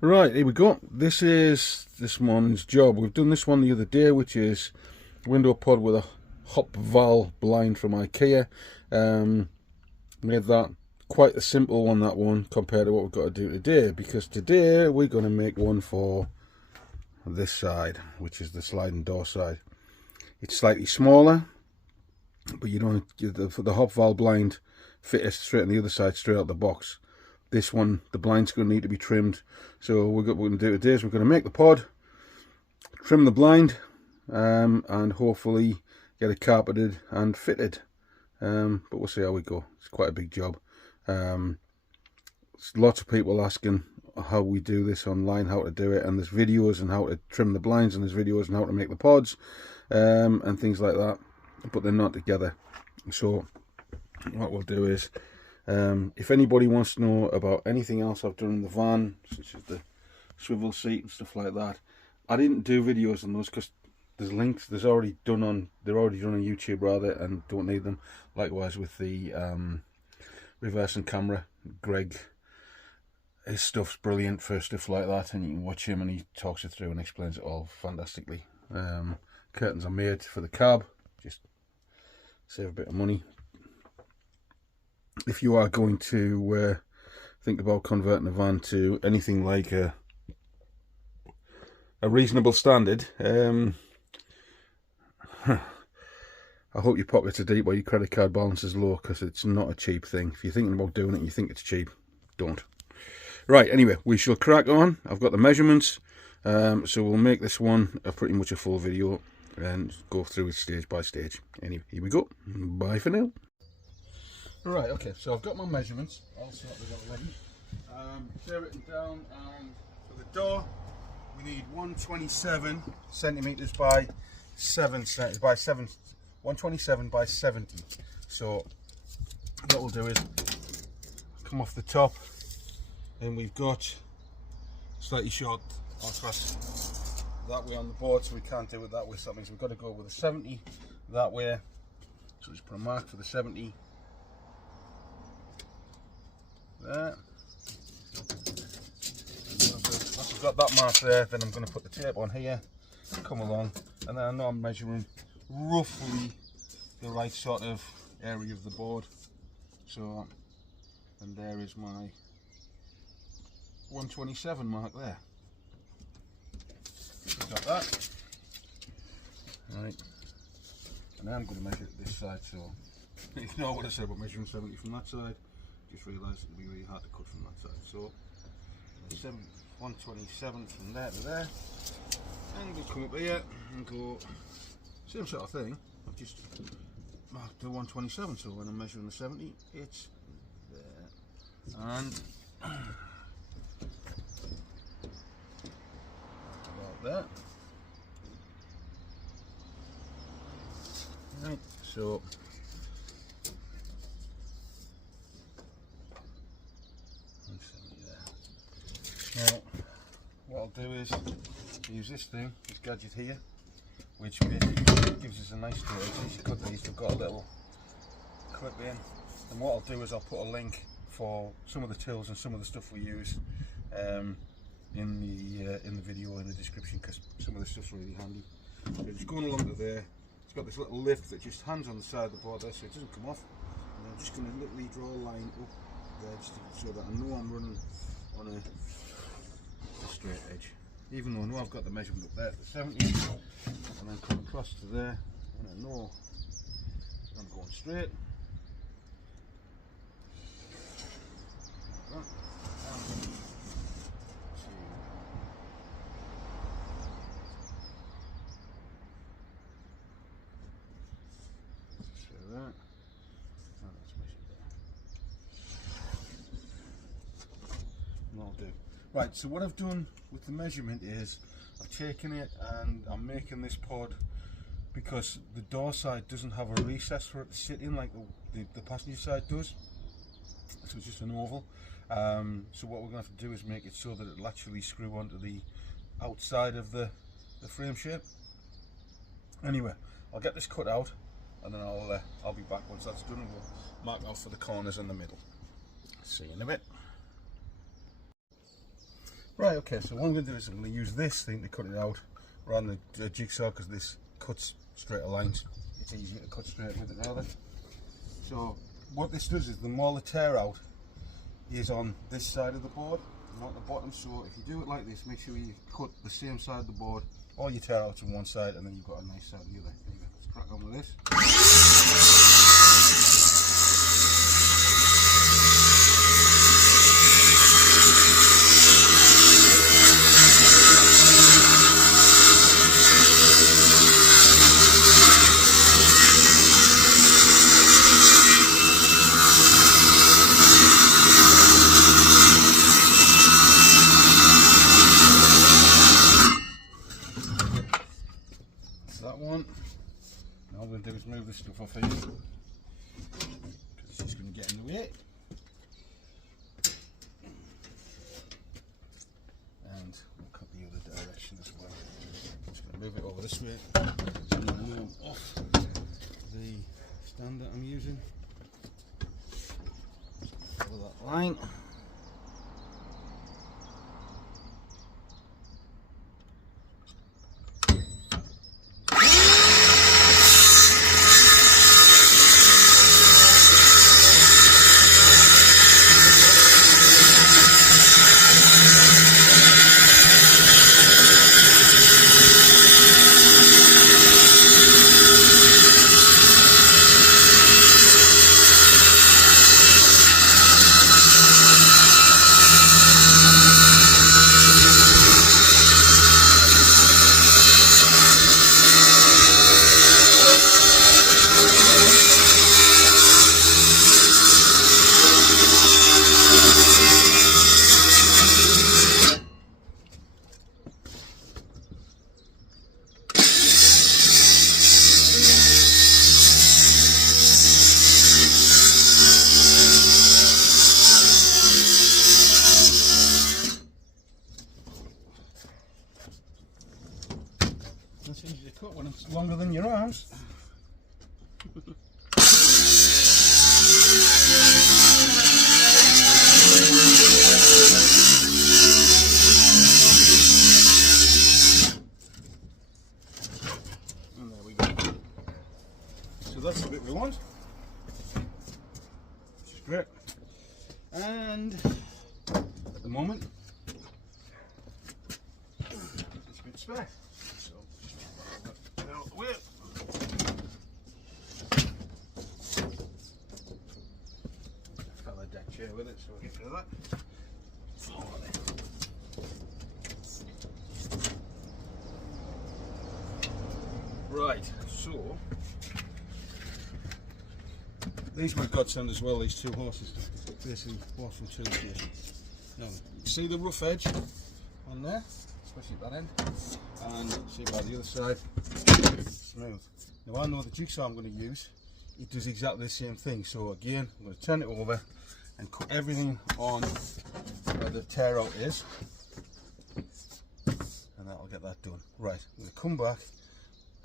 Right, here we go. This is this morning's job. We've done this one the other day, which is window pod with a hoppval blind from ikea. Made that quite a simple one, that one, compared to what we've got to do today, because today we're going to make one for this side, which is the sliding door side. It's slightly smaller, but you don't, for the hoppval blind fit straight on the other side, straight out the box. This one, the blind's going to need to be trimmed. So what we're going to do today is we're going to make the pod, trim the blind, and hopefully get it carpeted and fitted. But we'll see how we go. It's quite a big job. Lots of people asking how we do this online, how to do it, and there's videos on how to trim the blinds, and there's videos on how to make the pods, and things like that, but they're not together. So what we'll do is, if anybody wants to know about anything else I've done in the van, such as the swivel seat and stuff like that, I didn't do videos on those because there's links. They're already done on YouTube rather, and don't need them. Likewise with the reversing camera, Greg, his stuff's brilliant for stuff like that, and you can watch him and he talks it through and explains it all fantastically. Curtains are made for the cab, just save a bit of money. If you are going to think about converting a van to anything like a reasonable standard, I hope your pockets are deep or your credit card balance is low, because it's not a cheap thing. If you're thinking about doing it and you think it's cheap, don't. Right, anyway, we shall crack on. I've got the measurements, so we'll make this one pretty much a full video and go through it stage by stage. Anyway, here we go. Bye for now. Right, okay, so I've got my measurements all sorted out already. They're written down, and for the door we need 127 centimeters by 127 by 70. So what we'll do is come off the top, and we've got slightly short across that way on the board, so we can't do it that way. So that means we've got to go with a 70 that way. So just put a mark for the 70 there. Once I've got that mark there, then I'm going to put the tape on here, come along, and then I know I'm measuring roughly the right sort of area of the board. So, and there is my 127 mark there. Got that. Right. And now I'm going to measure it this side, so ignore what I said about measuring 70 from that side. Just realised it would be really hard to cut from that side. So 127 from there to there, and we'll come up here and go same sort of thing. I've just marked the 127, so when I'm measuring the 70, it's there, and about there. Right, so now, what I'll do is use this thing, this gadget here, which basically gives us a nice storage. As you cut these, they've got a little clip in, and what I'll do is I'll put a link for some of the tools and some of the stuff we use in the video in the description, because some of the stuff's really handy. So just going along to there, it's got this little lift that just hangs on the side of the board there, so it doesn't come off. And I'm just going to literally draw a line up there, just so that I know I'm running on a straight edge, even though I know I've got the measurement up there at the 70, and then come across to there, and I know I'm going straight. Like that. So that. Oh, that's measured there. And I'll do. Right, so what I've done with the measurement is I've taken it and I'm making this pod, because the door side doesn't have a recess for it to sit in like the passenger side does, so it's just an oval. So what we're going to have to do is make it so that it'll actually screw onto the outside of the frame shape. Anyway, I'll get this cut out, and then I'll be back once that's done, and we'll mark out for the corners in the middle. See you in a bit. Right, okay, so what I'm going to do is I'm going to use this thing to cut it out rather than the jigsaw, because this cuts straight lines. It's easier to cut straight with it rather. So what this does is the more the tear out is on this side of the board, not the bottom. So if you do it like this, make sure you cut the same side of the board, all your tear outs on one side, and then you've got a nice side on the other. Anyway, let's crack on with this. All I'm going to do is move this stuff off here, because it's just going to get in the way. And we'll cut the other direction as well. I'm just going to move it over this way. So I'm going to move off the stand that I'm using. Follow that line. It's easy to cut when it's longer than your arms. And there we go. So that's the bit we want. Which is great. And at the moment, it's a bit spare. Fella deck chair with it, so we'll get rid of that. Right, so these were godsend as well, these two horses, basically bought from two stations. Now, see the rough edge on there, especially at that end, and see by the other side, smooth. Now I know the jigsaw I'm going to use, it does exactly the same thing. So again, I'm going to turn it over and cut everything on where the tear out is, and that'll get that done. Right, I'm going to come back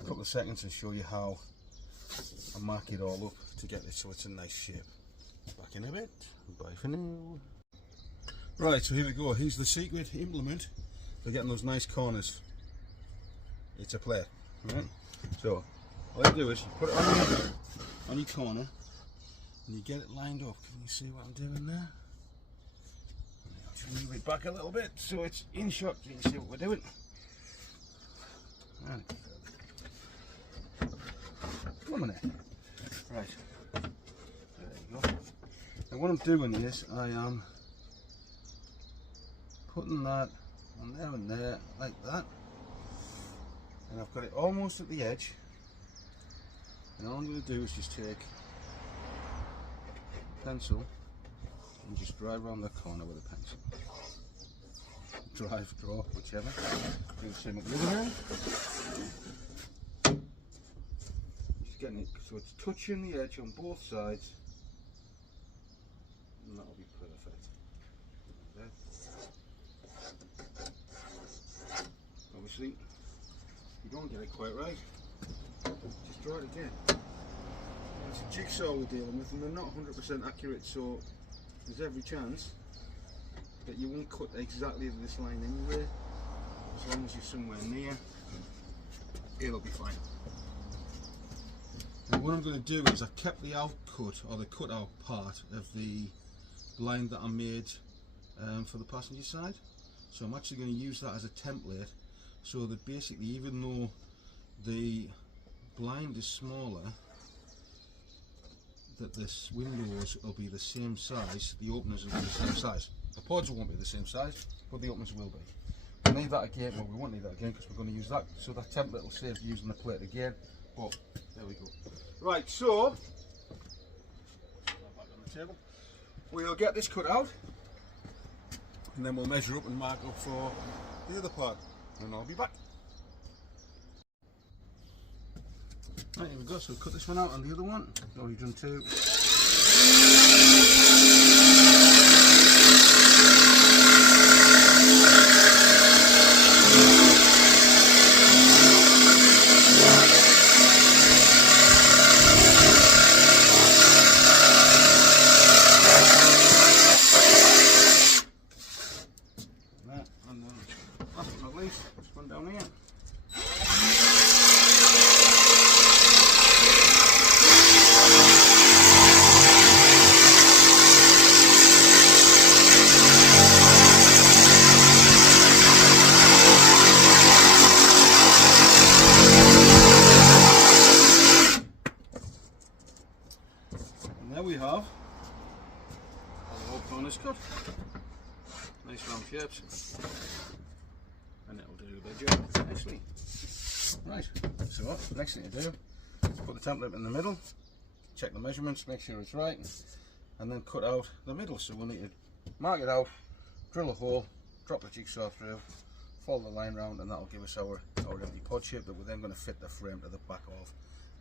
a couple of seconds and show you how I mark it all up to get it so it's in nice shape. Back in a bit. Bye for now. Right, so here we go. Here's the secret implement for getting those nice corners. It's a plate. Right? So all you do is you put it on your corner and you get it lined up. Can you see what I'm doing there? I'll just move it back a little bit so it's in shot so you can see what we're doing. Right. Come on there. Right. There you go. And what I'm doing is I am putting that on there and there like that. And I've got it almost at the edge. And all I'm going to do is just take a pencil and just drive around the corner with a pencil. Drive, draw, whichever. Do the same with the other end. Just getting it so it's touching the edge on both sides, and that'll be perfect. There. Obviously, if you don't get it quite right, just try it again. It's a jigsaw we're dealing with, and they're not 100% accurate, so there's every chance but you won't cut exactly to this line anyway. As long as you're somewhere near, it'll be fine. And what I'm going to do is I've kept the outcut, or the cut out part of the blind that I made for the passenger side. So I'm actually going to use that as a template, so that basically even though the blind is smaller, that this windows will be the same size, the openers will be the same size. The pods won't be the same size, but the openers will be. We need that again, well we won't need that again because we're going to use that, so that template will save using the plate again, but there we go. Right, so, back on the table, we'll get this cut out, and then we'll measure up and mark up for the other part, and I'll be back. Right, here we go, so cut this one out and the other one, already done two. And then last but not least, this one down here. And there we have our whole corners cut. Nice round shapes, and it'll do the job nicely. Right, so next thing to do, put the template in the middle, check the measurements, make sure it's right, and then cut out the middle. So we'll need to mark it out, drill a hole, drop the jigsaw through, follow the line round, and that'll give us our empty pod shape that we're then going to fit the frame to the back of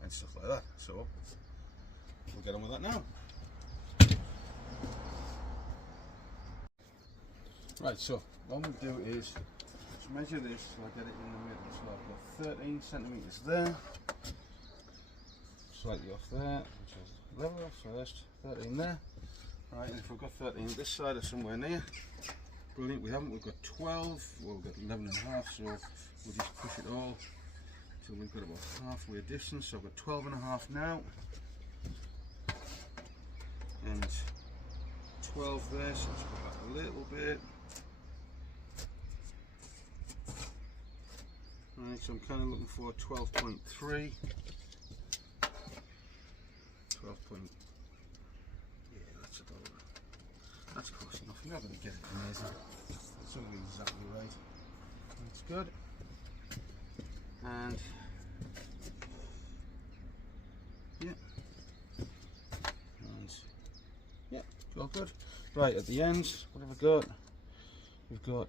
and stuff like that. So we'll get on with that now. Right, so what I'm going to do is just measure this so I get it in the middle. So I've got 13 centimetres there, slightly off there, which is level, so that's 13 there. Right, and if we've got 13 this side or somewhere near, brilliant. We haven't, we've got 12, well we've got 11 and a half, so we'll just push it all till we've got about halfway distance. So I've got 12 and a half now, and 12 there, so let's go back a little bit. Right, so I'm kind of looking for 12.3, 12 point, yeah, that's about, that's close enough. You're not going to get it amazing, it's not really exactly right, that's good, and yeah, it's all good. Right, at the ends, what have we got? We've got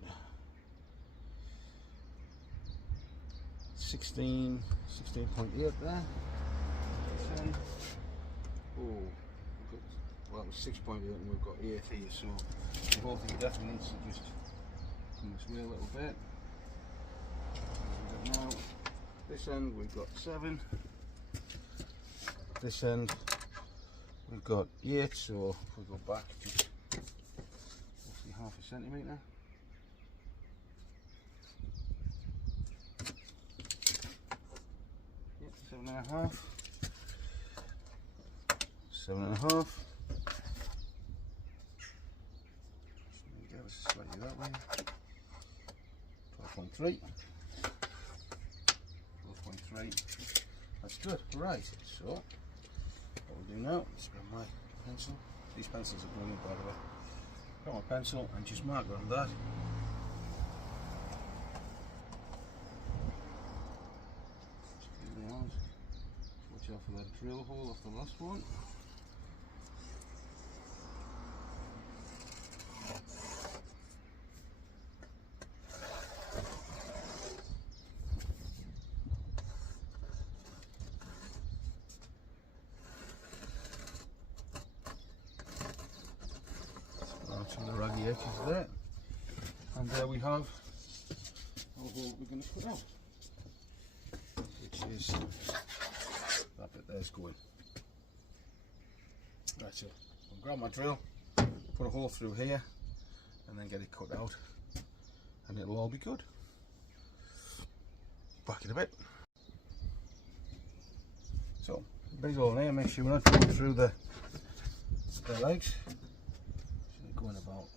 16.8 there. Oh, well, that was 6.8 and we've got 8 here, so the whole thing definitely needs to just come this way a little bit. Now, this end we've got 7. This end we've got 8, so if we go back just roughly half a centimetre. Seven and a half. 7.5. Slightly that way. 12.3. 12.3. That's good. Right. So what we'll do now is grab my pencil. These pencils are brilliant, by the way. Grab my pencil and just mark on that. Watch out for that drill hole off the last one. Some of the raggy edges there, and there we have our hole we're going to put out, which is that bit there's going. Right, so I'll grab my drill, put a hole through here, and then get it cut out, and it'll all be good. Back in a bit. So, base all in here, make sure we're not going through the legs. So they're going about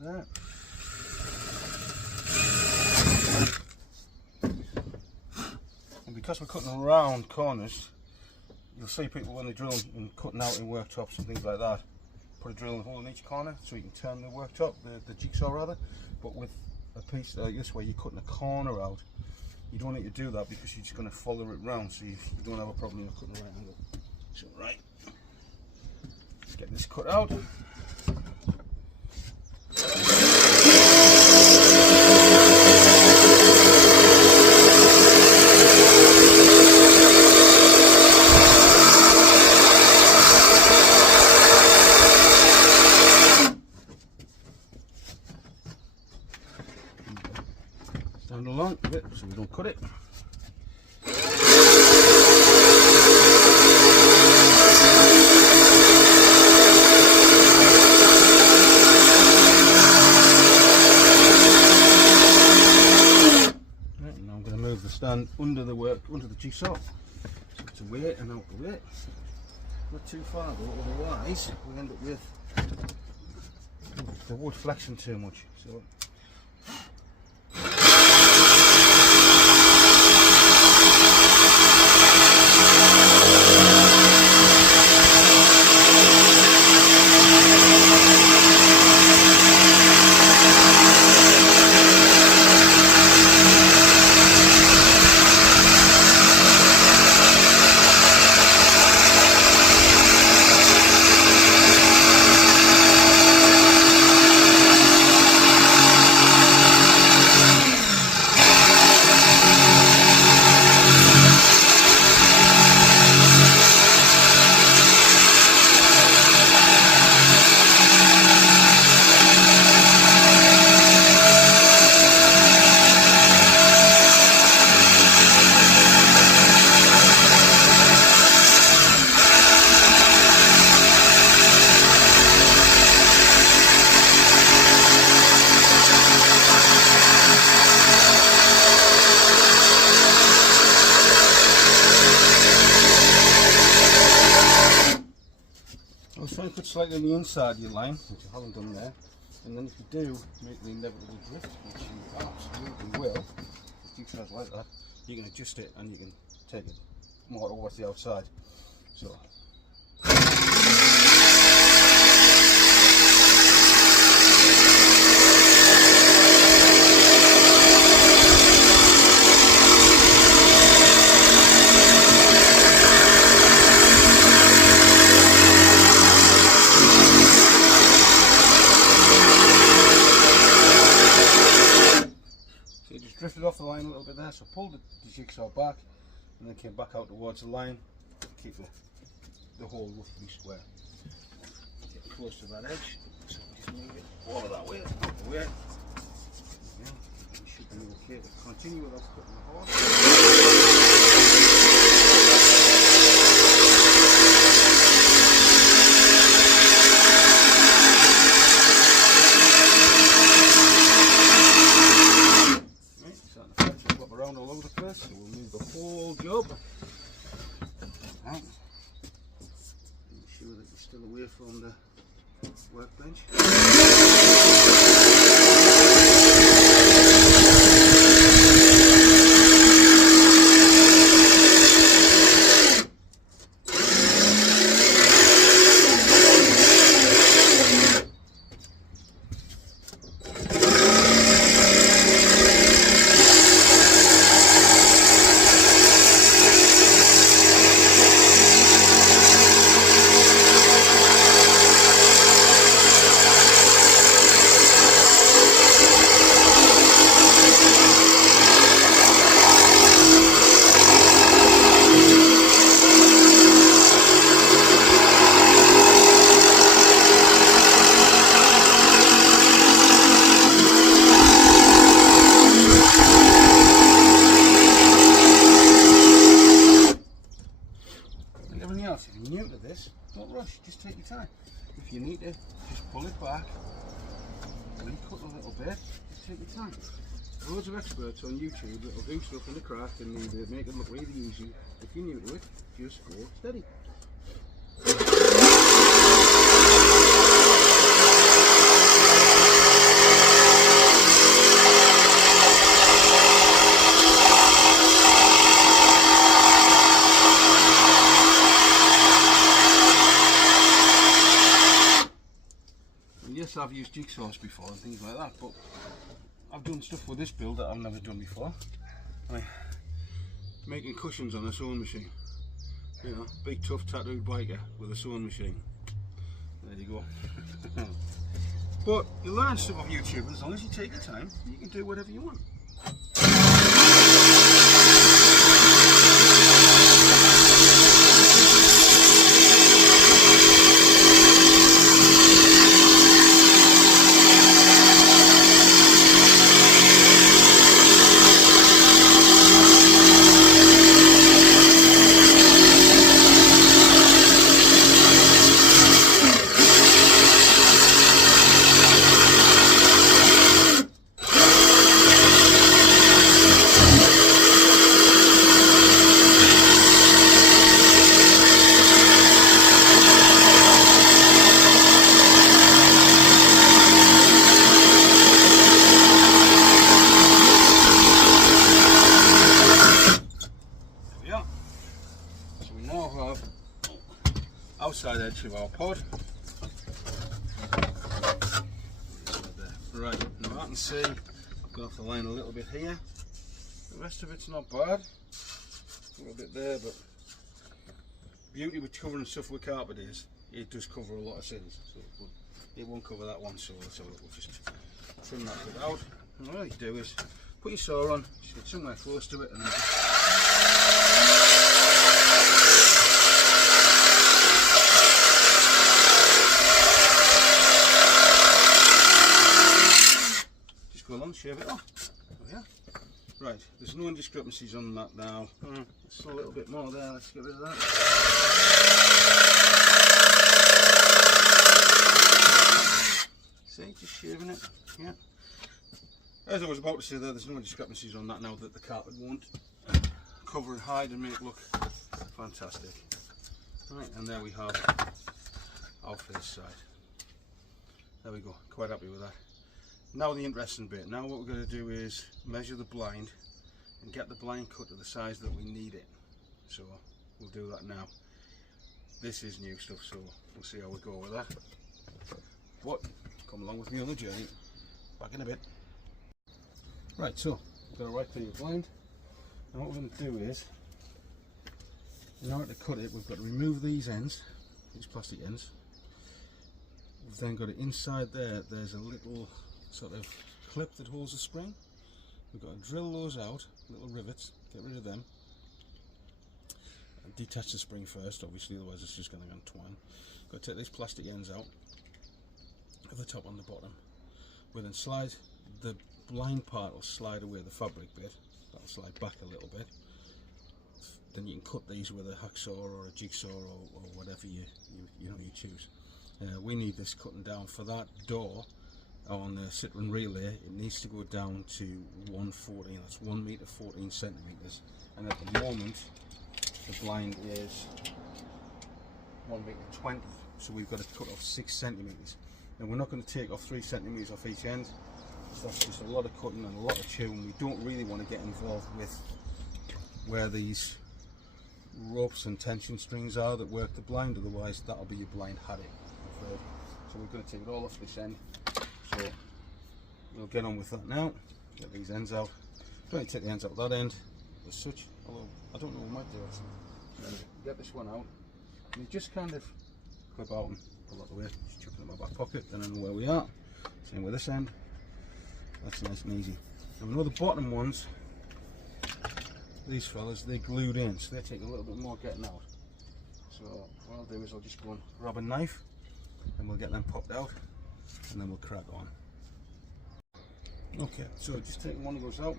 there. And because we're cutting around corners, you'll see people when they drill and cutting out in worktops and things like that, put a drilling hole in each corner so you can turn the worktop, the jigsaw rather. But with a piece this way, you're cutting a corner out. You don't need to do that because you're just going to follow it round, so you don't have a problem with cutting the right angle. So right, let's get this cut out. Stand along a bit so we don't cut it. Right, now I'm going to move the stand under the jigsaw, so it's away and out the way. Not too far though, otherwise we end up with the wood flexing too much. So cut slightly on the inside of your line, which I haven't done there, and then if you do make the inevitable drift, which you absolutely will, if jigsaw's like that, you can adjust it and you can take it more over to the outside. So drifted off the line a little bit there, so pulled the jigsaw back and then came back out towards the line to keep the hole roughly square. Get close to that edge, so just move it all of that way, out the way. Yeah, it should be okay to continue without cutting the hole. Around all over the place, so we'll move the whole job. Right. Make sure that you're still away from the workbench. If you're new to this, don't rush, just take your time. If you need to, just pull it back carefully, cut a little bit, just take your time. Loads of experts on YouTube that will do stuff in the craft and they make it look really easy. If you're new to it, just go steady. Yes, I've used jigsaws before and things like that, but I've done stuff with this build that I've never done before. Like making cushions on a sewing machine. You know, big tough tattooed biker with a sewing machine. There you go. But you learn stuff off YouTube. As long as you take your time, you can do whatever you want. Outside edge of our pod. Right, now I can see I've got off the line a little bit here. The rest of it's not bad. A little bit there, but beauty with covering stuff with carpet is it does cover a lot of sins. So it won't cover that one saw, so we'll just trim that bit out. And all you do is put your saw on, just get somewhere close to it, and then go along, shave it off. Oh, yeah. Right, there's no indiscrepancies on that now. There's still a little bit more there, let's get rid of that. See, just shaving it, yeah. As I was about to say there's no indiscrepancies on that now that the carpet won't cover and hide and make it look fantastic. Right, and there we have our face side. There we go, quite happy with that. Now the interesting bit. Now what we're going to do is measure the blind and get the blind cut to the size that we need it. So we'll do that now. This is new stuff, so we'll see how we go with that. But come along with me on the journey. Back in a bit. Right, so we've got a right figure blind. And what we're going to do is, in order to cut it, we've got to remove these ends, these plastic ends. We've then got it inside there. There's a little sort of clip that holds the spring. We've got to drill those out, little rivets, get rid of them, and detach the spring first, obviously, otherwise it's just going to untwine. Got to take these plastic ends out of the top and the bottom. We'll then slide the blind part, will slide away the fabric bit, that'll slide back a little bit. Then you can cut these with a hacksaw or a jigsaw or whatever you choose. We need this cutting down for that door. On the Citroen relay, it needs to go down to 114, that's 1 meter 14 centimeters, and at the moment the blind is 1 meter 20, so we've got to cut off 6 centimeters. Now we're not going to take off 3 centimeters off each end, so that's just a lot of cutting and a lot of chewing. We don't really want to get involved with where these ropes and tension strings are that work the blind, otherwise that'll be your blind haddock, I'm afraid. So we're going to take it all off this end. So we'll get on with that now. Get these ends out. Try to take the ends out of that end as such, although I don't know what I might do actually. Get this one out and you just kind of clip out and pull out the way. Just chuck it in my back pocket, then I know where we are. Same with this end. That's nice and easy. Now we know the bottom ones, these fellas, they're glued in, so they take a little bit more getting out. So what I'll do is I'll just go and grab a knife and we'll get them popped out. And then we'll crack on. Okay, so just taking one of those out.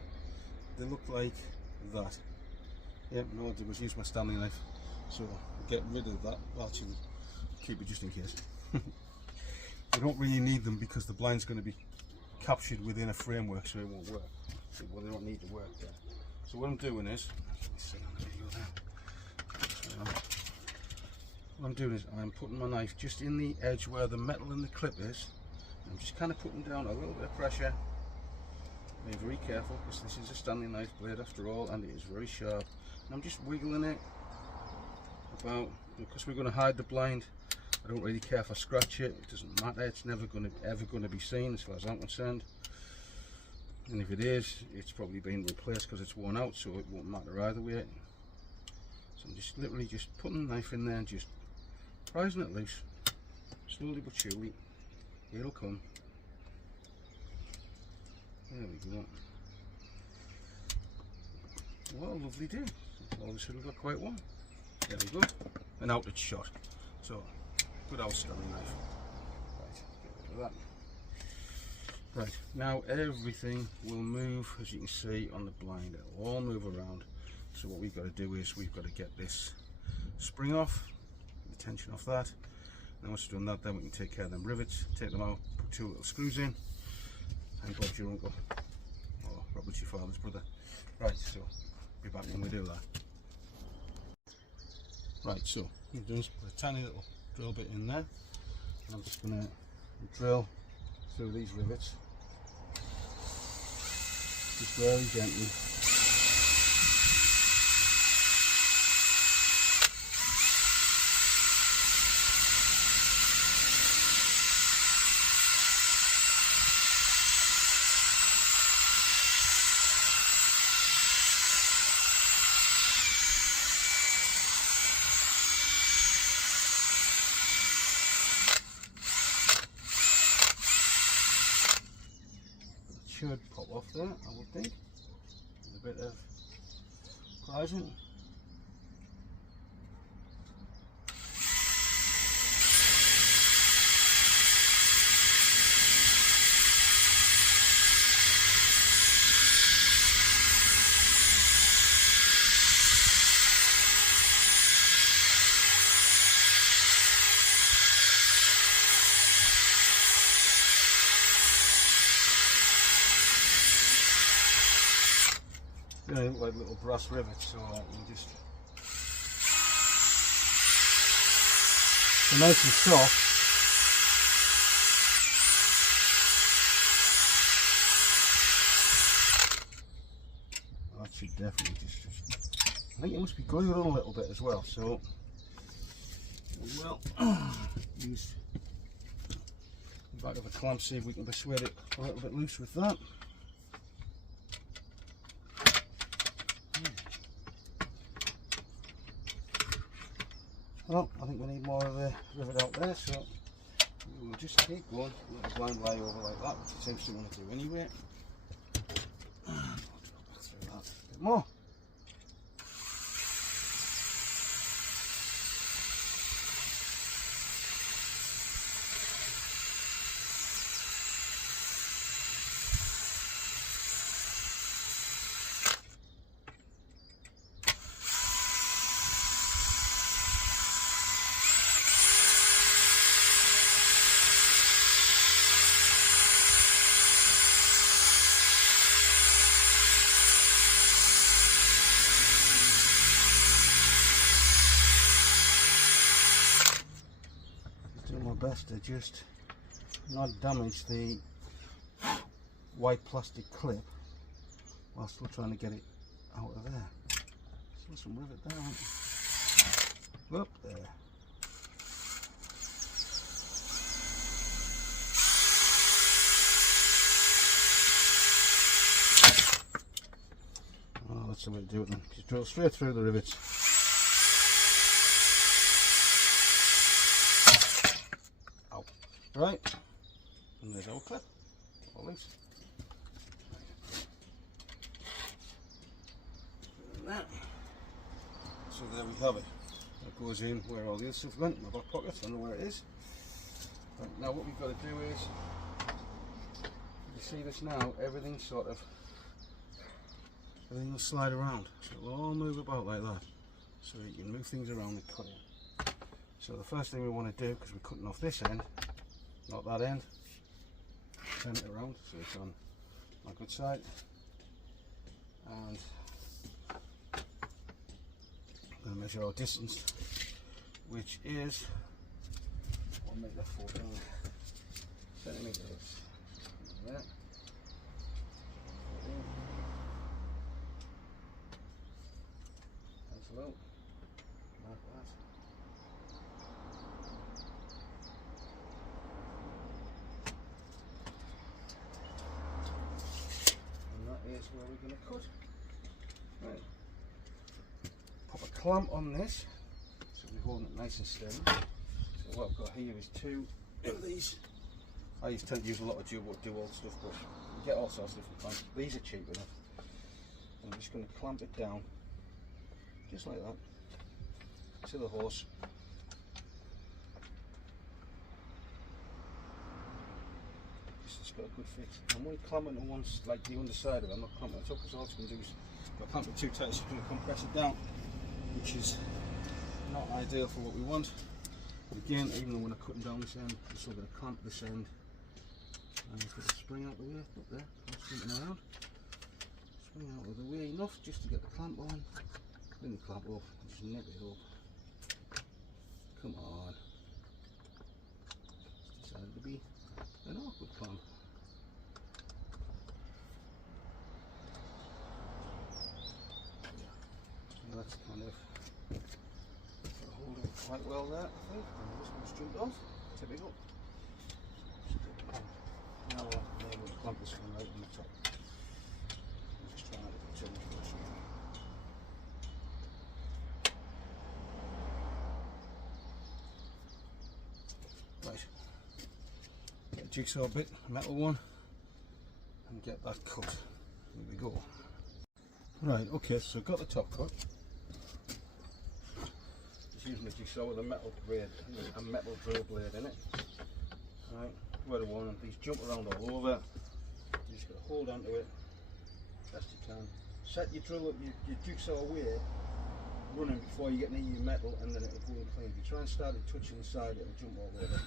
They look like that. Yep, no, I did was use my Stanley knife. So get rid of that. Well, actually, keep it just in case. We don't really need them because the blind's going to be captured within a framework, so it won't work. Well, they don't need to work there. So what I'm doing is, I'm putting my knife just in the edge where the metal in the clip is. I'm just kind of putting down a little bit of pressure. Being very careful, because this is a Stanley knife blade after all, and it is very sharp. And I'm just wiggling it about, because we're going to hide the blind. I don't really care if I scratch it. It doesn't matter. It's never ever going to be seen as far as I'm concerned. And if it is, it's probably been replaced because it's worn out, so it won't matter either way. So I'm just literally just putting the knife in there and just prising it loose, slowly but surely. It'll come. There we go. What a lovely day. All of a sudden got quite warm. There we go. And out it's shot. So, good old Stanley knife. Right, get rid of that. Right, now everything will move, as you can see on the blind. It'll all move around. So what we've got to do is we've got to get this spring off, the tension off that. And once we've done that, then we can take care of them rivets, take them out, put 2 little screws in. Thank Bob's your uncle, or Robert's your father's brother. Right, so be back when we do that. Right, so we've done put a tiny little drill bit in there, and I'm just going to drill through these rivets, just very gently. Should pop off there, I would think, with a bit of prising. They look like little brass rivets, so you just, they're nice and soft. That should definitely just, I think it must be glued on a little bit as well, so we'll use the back of a clamp, see if we can persuade it a little bit loose with that. Well, I think we need more of a rivet out there, so we'll just keep going, let the blind lie over like that, which it seems to want to do anyway. I'll drill back through that a bit more. Best to just not damage the white plastic clip while still trying to get it out of there. Still some rivet there, aren't up there. Oh, that's the way to do it then. Just drill straight through the rivets. Right, and there's our clip, all loose. That. So there we have it. That goes in where all the other stuff went, in my back pocket, I know where it is. Right, now what we've got to do is, you see this now, everything will slide around. So it'll all move about like that. So you can move things around and cut it. So the first thing we want to do, because we're cutting off this end, not that end, turn it around so it's on my good side, and I'm going to measure our distance, which is 1 meter 14 centimeters. There. 14. Cancel out. Mark that. And that is where we're going to cut. Right. Pop a clamp on this, so we're holding it nice and steady. So what I've got here is 2 of these. I used to use a lot of dual stuff, but you get all sorts of different clamps. These are cheap enough. I'm just going to clamp it down, just like that, to the horse. It's got a good fit. I'm only clamping it once, like the underside of it. I'm not clamping it up, because all it's going to do is clamp it too tight, so it's going to compress it down, which is not ideal for what we want. But again, even though when I'm cutting down this end, I'm still going to clamp this end. And just put the spring out of the way, up there, spinning around. Spring out of the way enough just to get the clamp on. Bring the clamp up, just nip it up. Come on. It's decided to be an awkward clamp. Yeah. That's kind of holding quite well there, I think. And this one's jumped off. Typical. Now we'll clamp this one right on the top. I'm just trying not to put too much pressure on. Right. Get a jigsaw bit, a metal one, and get that cut. Here we go. Right, okay, so I've got the top cut. Just using the jigsaw with a metal blade, a metal drill blade in it. Right. Where I want them, these jump around all over. You just got to hold onto it best you can. Set your drill up, your jigsaw away, running before you get near your metal, and then it'll go in clean. If you try and start it touching the side, it'll jump all over.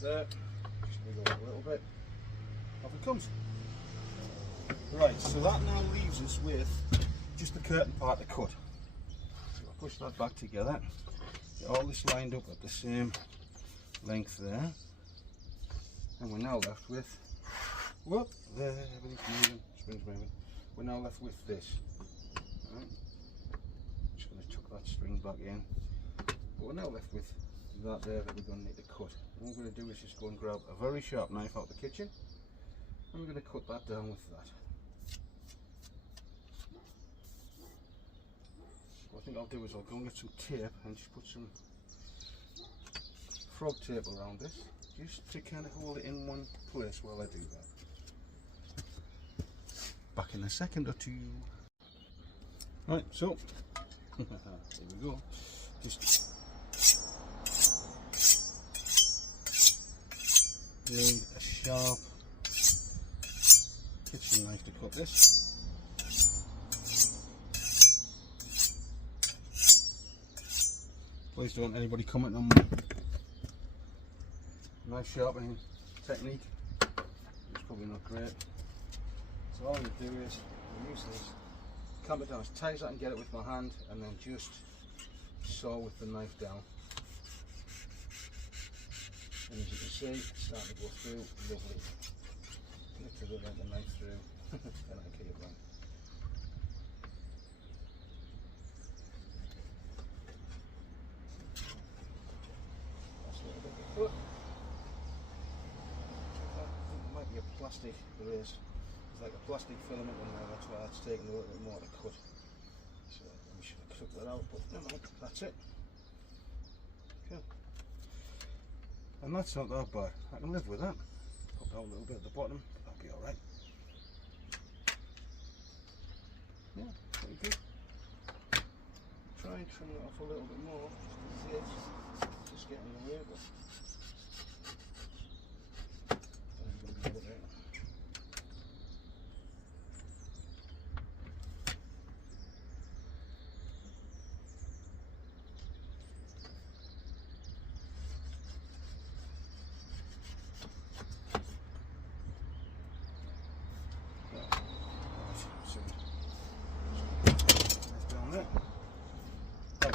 There, just wiggle it a little bit, off it comes. Right, so that now leaves us with just the curtain part to cut. So I'll push that back together, get all this lined up at the same length there, and we're now left with, whoop, there, everything's moving, spring's moving. We're now left with this. Right. Just going to tuck that string back in, but we're now left with that there that we're going to need to cut. What we're going to do is just go and grab a very sharp knife out of the kitchen, and we're going to cut that down with that. What I think I'll do is I'll go and get some tape and just put some frog tape around this, just to kind of hold it in one place while I do that. Back in a second or two. Right, so here we go. Just need a sharp kitchen knife to cut this. Please don't anybody comment on my knife sharpening technique. It's probably not great. So all you do is you use this, clamp it down as tight as I can get it with my hand, and then just saw with the knife down. And as you can see, it's starting to go through, lovely. Literally let the knife through an IKEA blank. That's a little bit of the foot. I think it might be a plastic, there is. There's like a plastic filament in there, that's why it's taking a little bit more to cut. So we should have took that out, but never mind, that's it. Okay. And that's not that bad. I can live with that. Pop out a little bit at the bottom, but that'll be alright. Yeah, pretty good. Try and trim it off a little bit more, just get in the way, but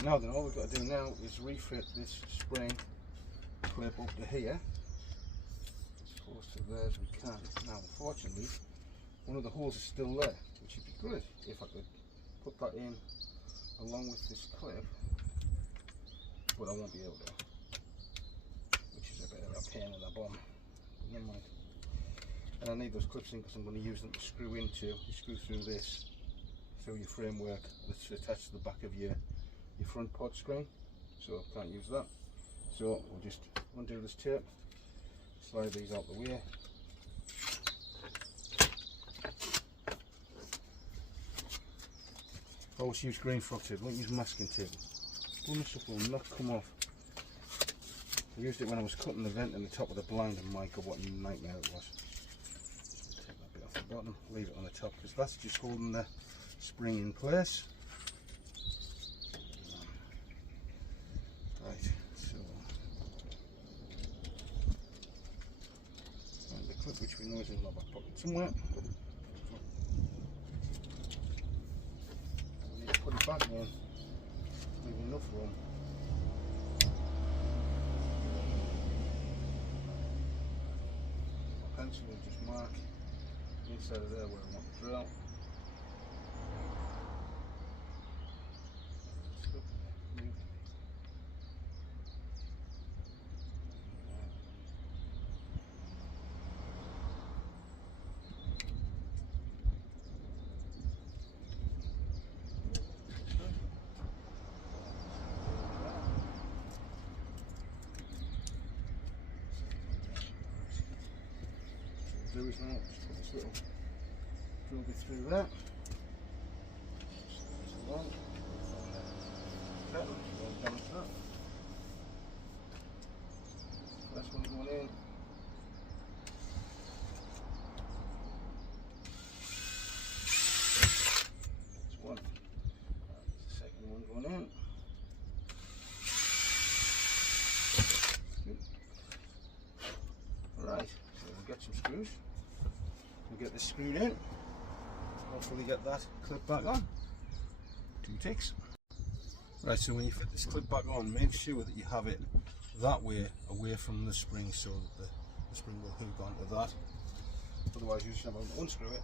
Now then, all we've got to do now is refit this spring clip up to here, as close to there as we can. Now unfortunately, one of the holes is still there, which would be good if I could put that in along with this clip, but I won't be able to, which is a bit of a pain in the bum. But never mind. And I need those clips in because I'm going to use them to screw into. You screw through this, through your framework that's attached to the back of your front pod screen, so I can't use that. So we'll just undo this tape, slide these out the way. Always use green frog tape, don't use masking tape. Well, this stuff will not come off. I used it when I was cutting the vent in the top of the blind, and my god, what a nightmare it was. So take that bit off the bottom, leave it on the top, because that's just holding the spring in place. Right, so and the clip, which we know is in my back pocket somewhere. We need to put it back in, leave enough room. My pencil will just mark inside of there where I want to drill. Do is now just put this little drill bit through there. Just along. Well done with that. First one going in. That's one. That's the second one going in. Good. Alright, so we'll get some screws. We'll get this screwed in, hopefully get that clip back on. 2 ticks. Right, so when you fit this clip back on, make sure that you have it that way, away from the spring, so that the spring will hook onto that. Otherwise you just have to unscrew it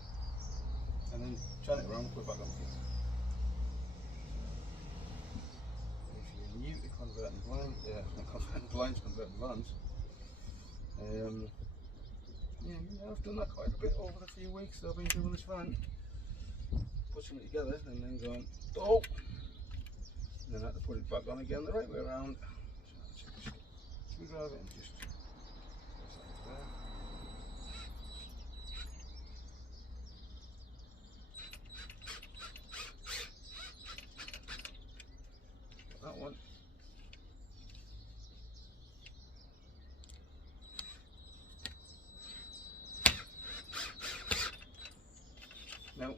and then turn it around and put it back on again. If you're new to converting blinds, not converting blinds, converting vans, yeah, I've done that quite a bit over the few weeks that I've been doing this van. Putting it together and then going, oh! And then I had to put it back on again the right way around. So just screwdriver and just press that there. Got that one. Now,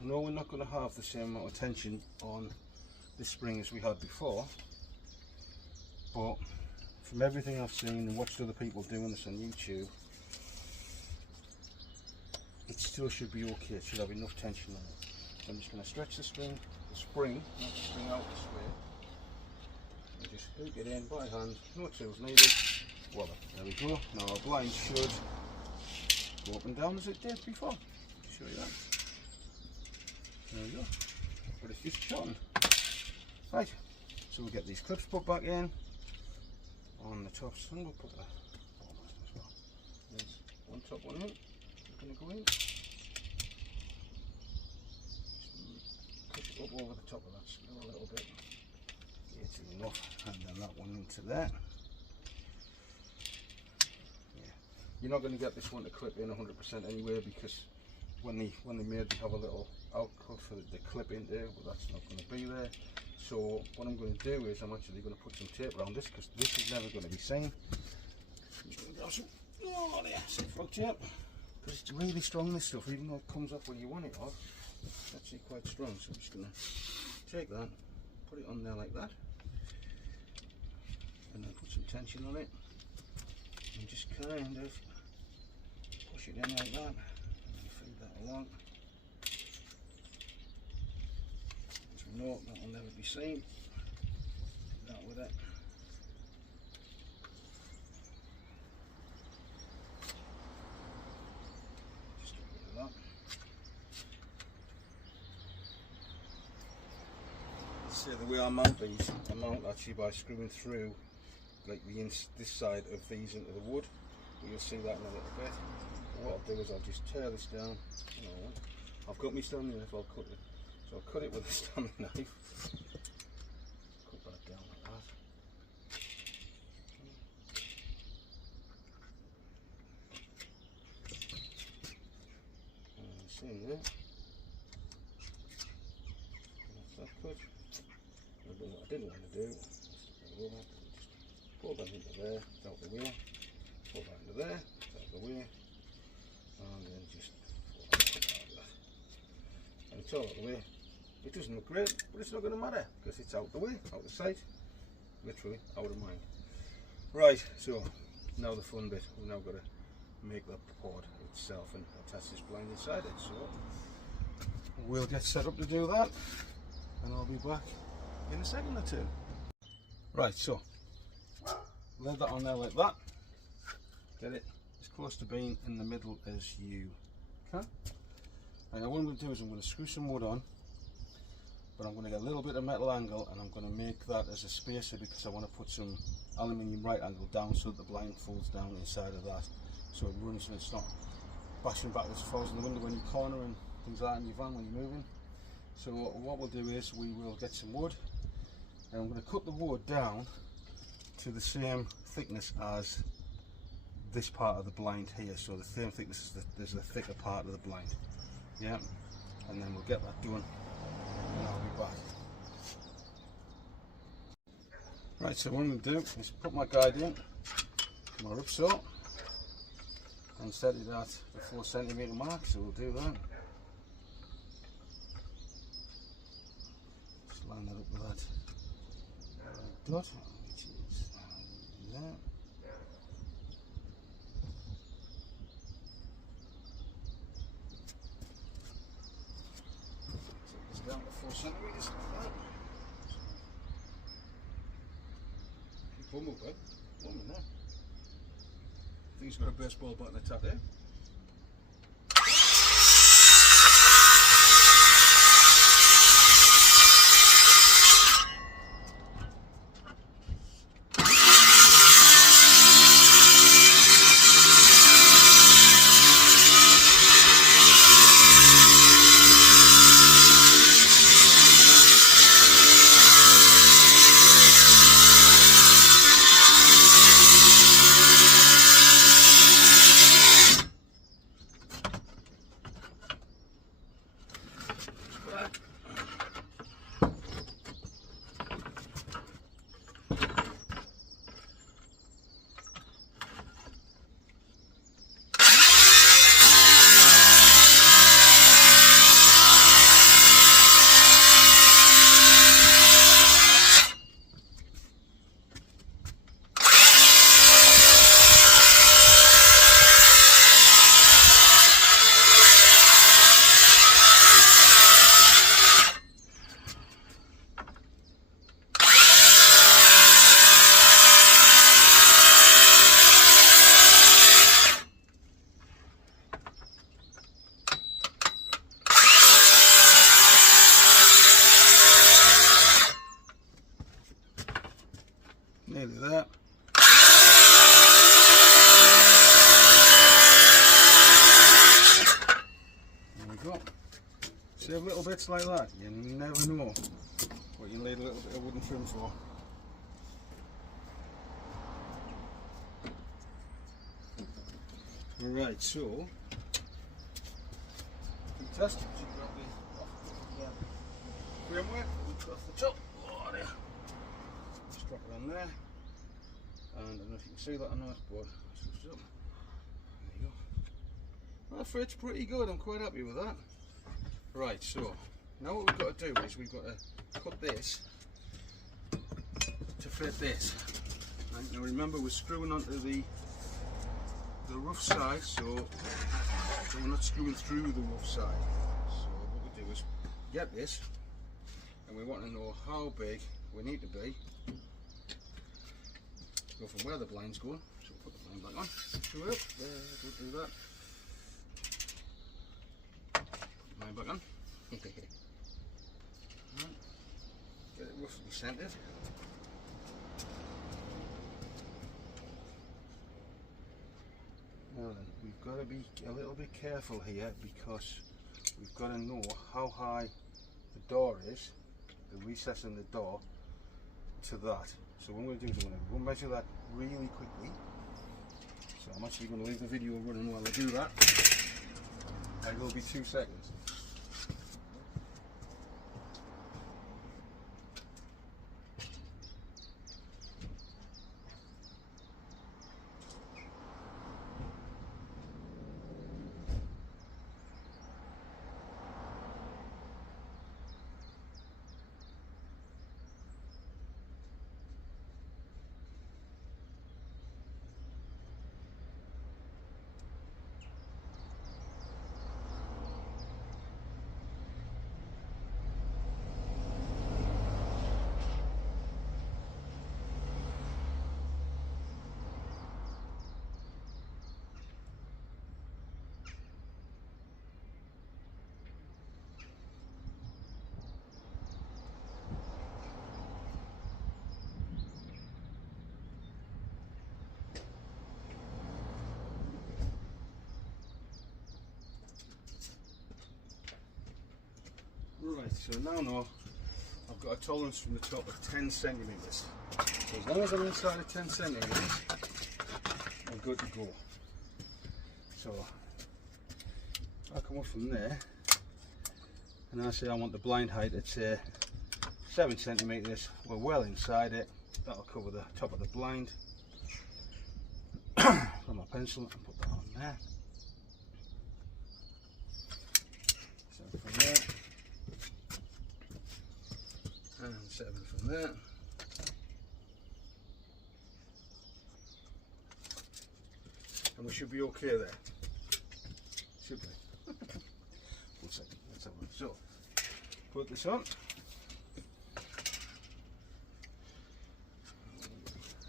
I know we're not going to have the same amount of tension on this spring as we had before, but from everything I've seen and watched other people doing this on YouTube, it still should be okay. It should have enough tension on it. So I'm just going to stretch the spring, not the spring out this way, and just hook it in by hand. No tools needed. Voila, there we go. Now our blind should go up and down as it did before. I'll show you that. There we go. But it's just shortened. Right, so we'll get these clips put back in on the top. So we'll put the bottom as well. There's one top one in. It's going to go in. Just push it up over the top of that screw a little bit. It's enough. And then that one into there. Yeah, you're not going to get this one to clip in 100% anyway, because when they made, they have a little outcut for the clip in there, but that's not going to be there. So what I'm going to do is I'm actually going to put some tape around this, because this is never going to be seen. I'm just going to grab some, oh there, some frog tape, because it's really strong, this stuff. Even though it comes off where you want it off, it's actually quite strong. So I'm just going to take that, put it on there like that, and then put some tension on it, and just kind of push it in like that, and feed that along. As we know, that will never be seen. that with it. Just get rid of that. So the way I mount these, I mount actually by screwing through like this side of these into the wood. You'll see that in a little bit. But what I'll do is I'll just tear this down. I've got my Stanley knife, I'll cut it. So I'll cut it with a Stanley knife. Cut that down like that. And see there. That's that cut. What I didn't want to do is just pull that into there, it's out the way. Pull that into there, it's out the way. And then just pull that out of that. And it's all out the way. It doesn't look great, but it's not going to matter because it's out the way, out of sight, literally out of mind. Right, so now the fun bit. We've now got to make the pod itself and attach this blind inside it. So we'll get set up to do that, and I'll be back in a second or two. Right, so lay that on there like that. Get it as close to being in the middle as you can. And now what I'm going to do is I'm going to screw some wood on, but I'm going to get a little bit of metal angle and I'm going to make that as a spacer because I want to put some aluminium right angle down so that the blind folds down inside of that, so it runs and it's not bashing backwards and forwards in the window when you corner and things like that in your van when you're moving. So what we'll do is we will get some wood, and I'm going to cut the wood down to the same thickness as this part of the blind here, so the same thickness as the thicker part of the blind. Yeah, and then we'll get that done and I'll be back. Right, so what I'm going to do is put my guide in, my rub saw, and set it at the 4 centimetre mark, so we'll do that. Just line that up with that dot, which is there. Set this down to 4 centimetres like that. Keep on with it. 1 minute. I think it's got a baseball bat on the top there. Nearly there. There we go. Save little bits like that. You never know what you need a little bit of wooden trim for. Alright, so test. Framework off the top. Oh, there. Just drop it on there. And I don't know if you can see that or not, but there you go. That fits pretty good. I'm quite happy with that. Right, so now what we've got to do is we've got to cut this to fit this. And now remember, we're screwing onto the rough side, so we're not screwing through the rough side. So what we do is get this, and we want to know how big we need to be go from where the blind's going. So we'll put the blind back on. So we'll do that. Put the blind back on. Right. Get it roughly centered. Now then, we've got to be a little bit careful here because we've got to know how high the door is, the recess in the door, to that. So what I'm going to do is I'm going to go measure that really quickly. So I'm actually going to leave the video running while I do that. It will be 2 seconds. Right, so now I've got a tolerance from the top of 10 centimetres. So as long as I'm inside of 10 centimetres, I'm good to go. So I come up from there and I say I want the blind height at 7 centimetres. We're well inside it. That'll cover the top of the blind. Got my pencil and put that on there. So from there. And 7 from there. And we should be okay there. Should we? 1 second, let's have a look. So, put this on.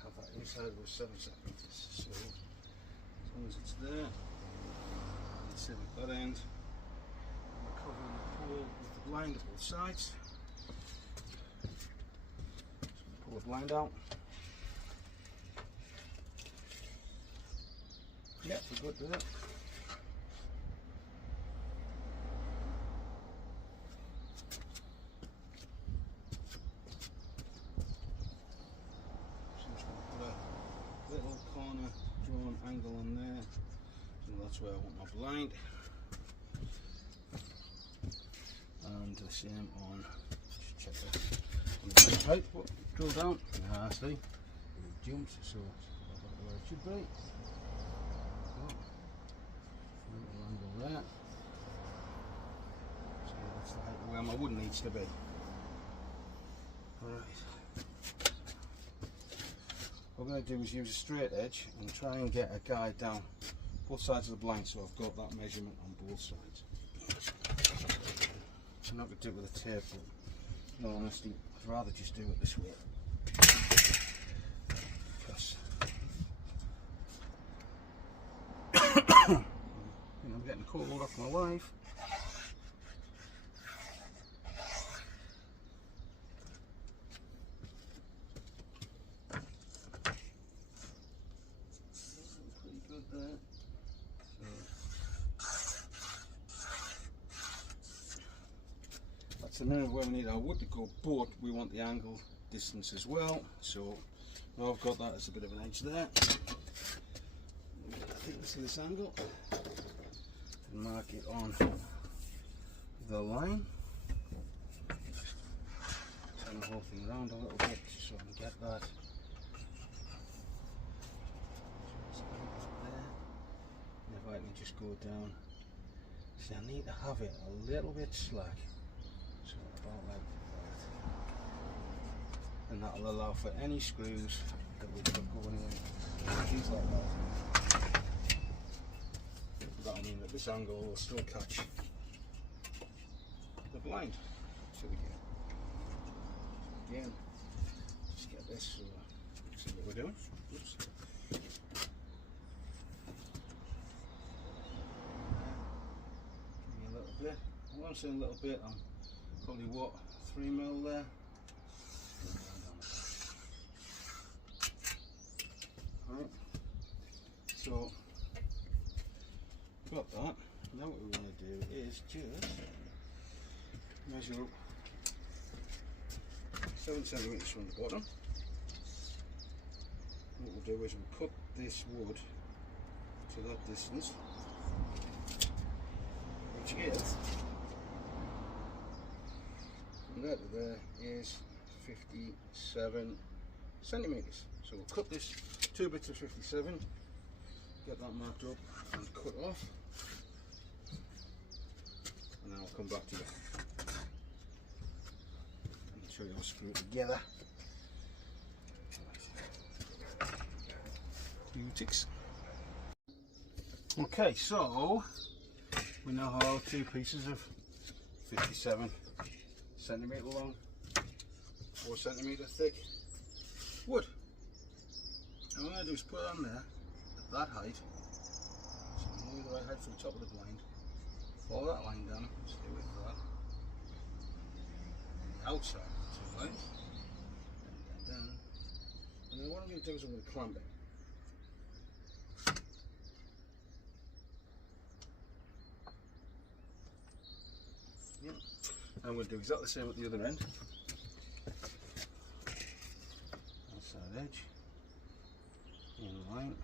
Have that inside of 7 centimetres. So, as long as it's there, let's sit at that end. We're covering the pole with the blind at both sides. Pull the blind out. Yep, we're good with it. So I'm just going to put a little corner drawn angle on there. So that's where I want my blind. And the same on, just check that. Right, drill down. Ah, see, it jumps, so that's where it should be. Little angle there. So that's the height where my wood needs to be. Alright. What I'm going to do is use a straight edge and try and get a guide down both sides of the blind so I've got that measurement on both sides. I'm not going to do it with a tape, but in all honesty, I'd rather just do it this way. Because I'm getting cold off my wife. Pretty good there. That's the minute where we need our wood to go, but we want the angle distance as well. So now I've got that as a bit of an edge there. I think this is this angle. And mark it on the line. Turn the whole thing around a little bit so I can get that. And if I can just go down. See, I need to have it a little bit slack. So about like that. And that'll allow for any screws that we've got going in. Things like that. That'll mean that this angle will still catch the blind. So again, just get this so see what we're doing. Oops. Give me a little bit. When I'm saying a little bit, I'm probably what, 3mm there. Right. So got that. Now what we want to do is just measure up 7cm from the bottom. What we'll do is we'll cut this wood to that distance, which is, from there to there is 57 centimeters. So we'll cut this 2 bits of 57, get that marked up and cut off, and then I'll come back to you and show you how to screw it together. Ticks. Okay, so we now have 2 pieces of 57cm long, 4cm thick wood. And what I'm going to do is put it on there at that height, so we know the right height for the top of the blind. Follow that line down, stay with that. On the outside, 2 lines, down. And then what I'm going to do is I'm going to clamp it. Yeah. I'm going to do exactly the same at the other end. Outside edge, in line.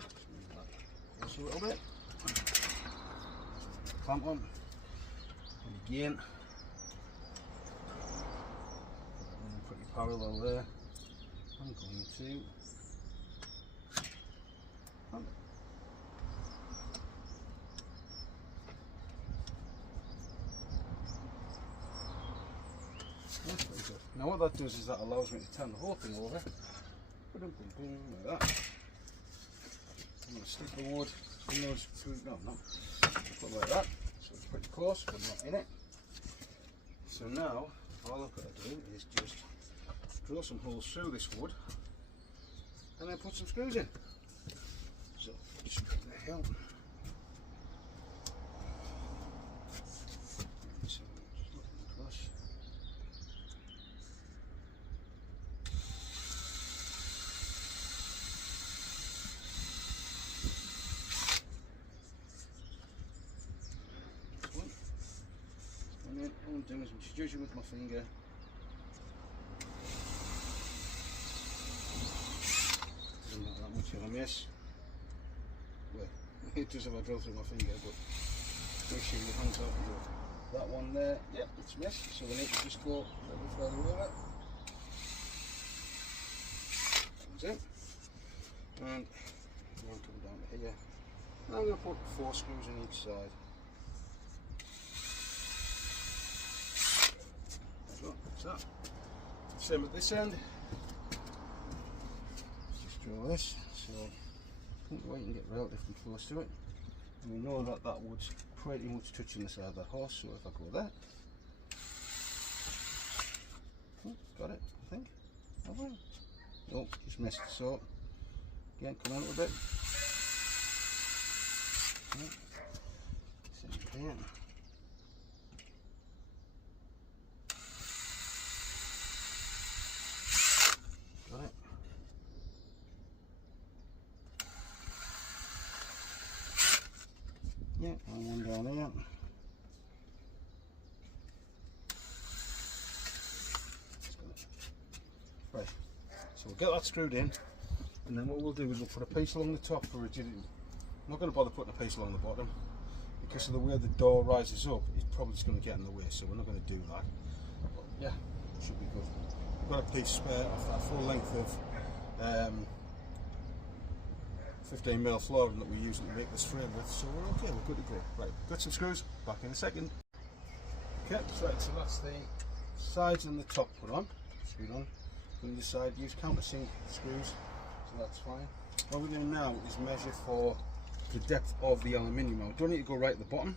Just move that close a little bit. Clamp on, and again, pretty parallel there. I'm going to clamp it. Now what that does is that allows me to turn the whole thing over, like that. I'm going to stick the wood in those two, no, put like that, so it's pretty close but not in it. So now all I've got to do is just drill some holes through this wood and then put some screws in. So just put the hell. So just looking across. And then all I'm doing is I'm just using with my finger. Doesn't make that much of a mess. Well, it does have a drill through my finger, but make sure your hands out. That one there, yeah, it's missed, so we need to just go a little bit further over. That one's in. And one coming down to here. And I'm going to put 4 screws in each side. So, same at this end. Let's just draw this, so I think the way you can get relatively close to it. And we know that that wood's pretty much touching the side of the horse, so if I go there, oh, got it, I think. Have I? Nope, just missed. So, again, come on a little bit. Right. Same here. Got it. Yeah, and one down here. Right, so we'll get that screwed in, and then what we'll do is we'll put a piece along the top for rigidity. I'm not going to bother putting a piece along the bottom because of the way the door rises up. It's probably just going to get in the way, so we're not going to do that. But yeah, it should be good. We've got a piece spare of that full length of 15mm flooring that we usually make this frame with, so we're okay, we're good to go. Right, got some screws, back in a second. Okay, so that's the sides and the top put on, screwed on. From this side, use countersink screws, so that's fine. What we're doing now is measure for the depth of the aluminium. I don't need to go right at the bottom.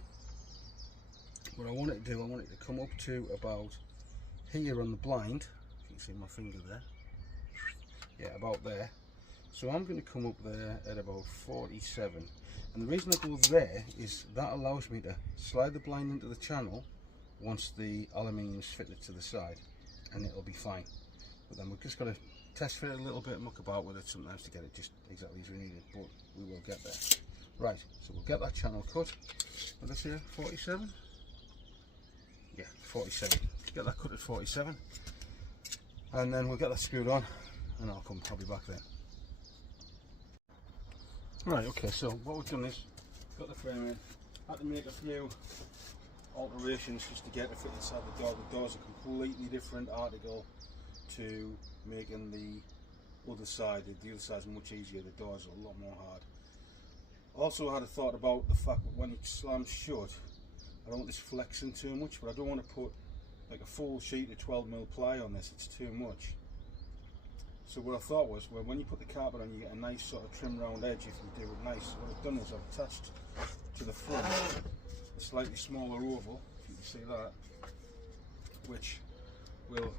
What I want it to do, I want it to come up to about here on the blind. If you can see my finger there. yeah, about there. So I'm going to come up there at about 47, and the reason I go there is that allows me to slide the blind into the channel once the aluminium is fitted to the side, and it'll be fine. But then we've just got to test fit it a little bit and muck about with it sometimes to get it just exactly as we need it, but we will get there. Right, so we'll get that channel cut. What is here, 47? Yeah, 47. Get that cut at 47, and then we'll get that screwed on, and I'll be back then. Right, okay, so what we've done is got the frame in. Had to make a few alterations just to get it fit inside the door. The door's a completely different article to making the other side. The other side's much easier, the door's a lot more hard. Also, I had a thought about the fact that when it slams shut, I don't want this flexing too much, but I don't want to put like a full sheet of 12mm ply on this, it's too much. So what I thought was, well, when you put the carpet on, you get a nice sort of trim round edge if you do it nice. So what I've done is I've attached to the front a slightly smaller oval, if you can see that, which will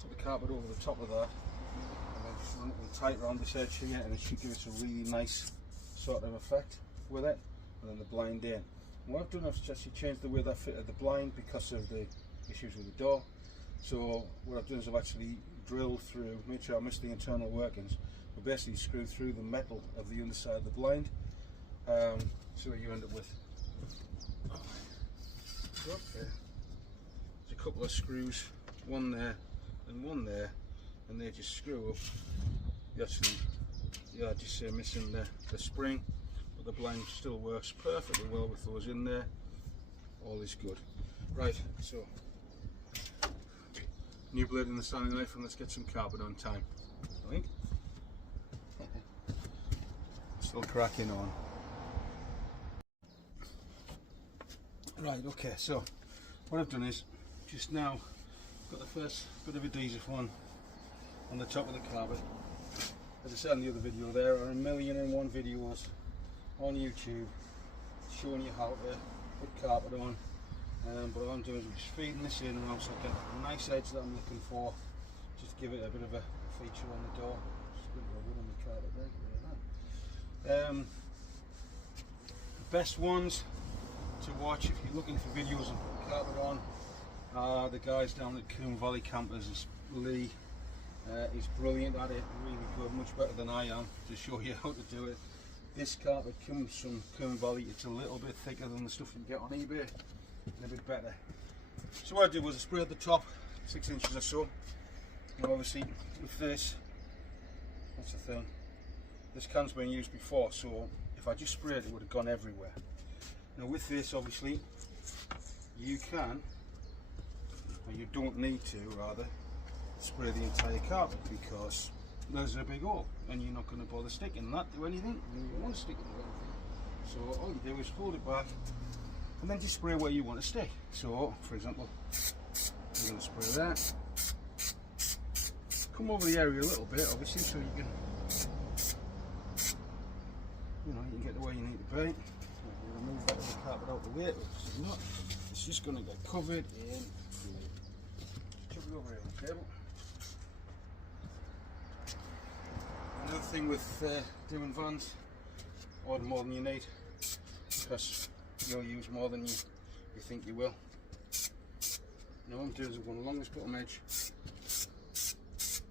put the carpet over the top of that, and then just run it tight around this edge here, and it should give us a really nice sort of effect with it, and then the blind in. And what I've done is actually changed the way that fitted the blind because of the issues with the door. So what I've done is I've actually drilled through, made sure I missed the internal workings, but basically screwed through the metal of the underside of the blind, so you end up with there's a couple of screws, one there and one there, and they just screw up. You actually, yeah, just missing the spring, but the blind still works perfectly well with those in there. All is good. Right, so new blade in the standing knife, and let's get some carpet on time, I think. Still cracking on. Right, okay, so what I've done is just now got the first bit of adhesive on the top of the carpet. As I said in the other video, there are 1,000,001 videos on YouTube showing you how to put carpet on. But what I'm doing is I'm just feeding this in around so I get a nice edge that I'm looking for. Just give it a bit of a feature on the door. Just a bit of a wood on the carpet there. The best ones to watch if you're looking for videos and putting carpet on are the guys down at Coombe Valley Campers. Lee is brilliant at it, really good, much better than I am to show you how to do it. This carpet comes from Coombe Valley. It's a little bit thicker than the stuff you get on eBay, and a bit better. So what I did was I sprayed the top 6 inches or so. Now obviously with this, that's the thing, this can's been used before, so if I just sprayed it would have gone everywhere. Now with this, obviously you can, or you don't need to rather, spray the entire carpet because there's a big hole and you're not going to bother sticking that to anything. You don't want to stick it to anything, so all you do is hold it back and then just spray where you want to stick. So for example, I'm going to spray that, come over the area a little bit obviously so you can, you can get to where you need to be. Remove that of the carpet out the way, it's not, it's just going to get covered in fluid. Chuck it over here on the table. Another thing with doing vans, order more than you need, because you'll use more than you think you will. Now what I'm doing is I'm going along this bottom edge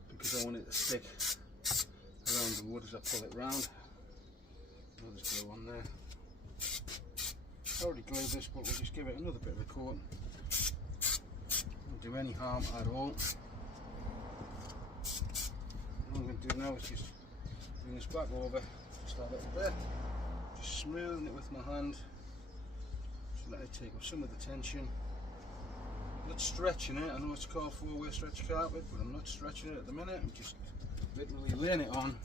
because I want it to stick around the wood as I pull it round. I'll just go on there. I already glued this, but we'll just give it another bit of a coat. Won't do any harm at all. What I'm going to do now is just bring this back over just a little bit, just smoothing it with my hand, just let it take off some of the tension. I'm not stretching it. I know it's called 4-way stretch carpet, but I'm not stretching it at the minute. I'm just literally laying it on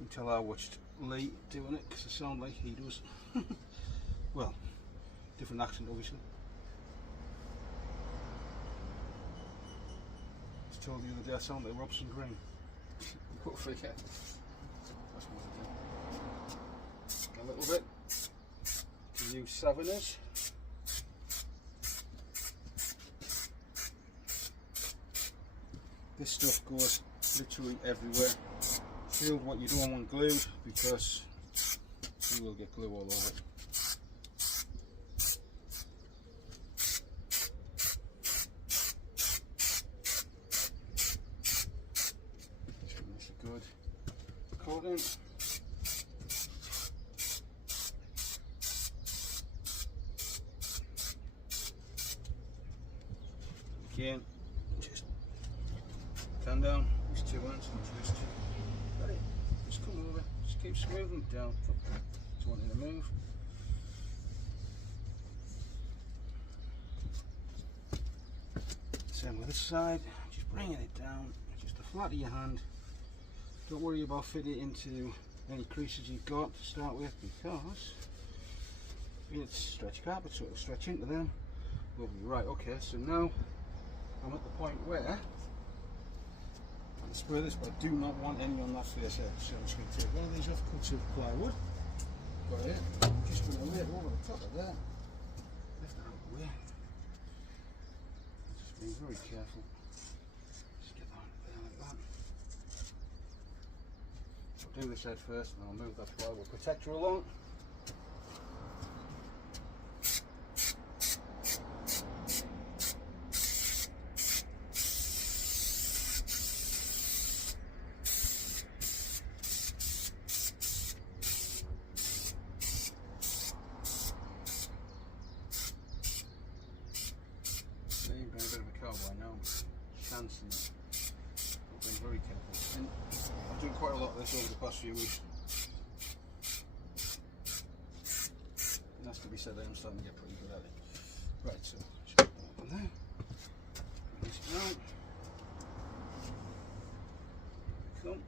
until I watched Lee doing it, because I sound like he does. Well, different accent obviously. I was told the other day I sound like Robson Green. Don't forget. That's what I do. A little bit. To use Savannah's. This stuff goes literally everywhere. Shield what you don't want glued, because you will get glue all over it. That's a good coating. Again, just turn down these two ones and just come over, just keep smoothing it down. Just wanting to move. Same with this side, just bringing it down, just the flat of your hand. Don't worry about fitting it into any creases you've got to start with, because it's stretch carpet, so it'll stretch into them. Lovely. Right, okay, so now I'm at the point where I can spray this, but I do not want any on that face here. So I'm just going to take one of these off cuts of plywood. Got it. I'm just going to lay it over the top of there. Lift it out of the way. Just being very careful. Just get that there like that. I'll do this head first, and I'll move that plywood protector along. Chancing it. I've been very careful. And I've done quite a lot of this over the past few weeks. It has to be said that I'm starting to get pretty good at it. Right, so just put that on there. Bring this down. Come.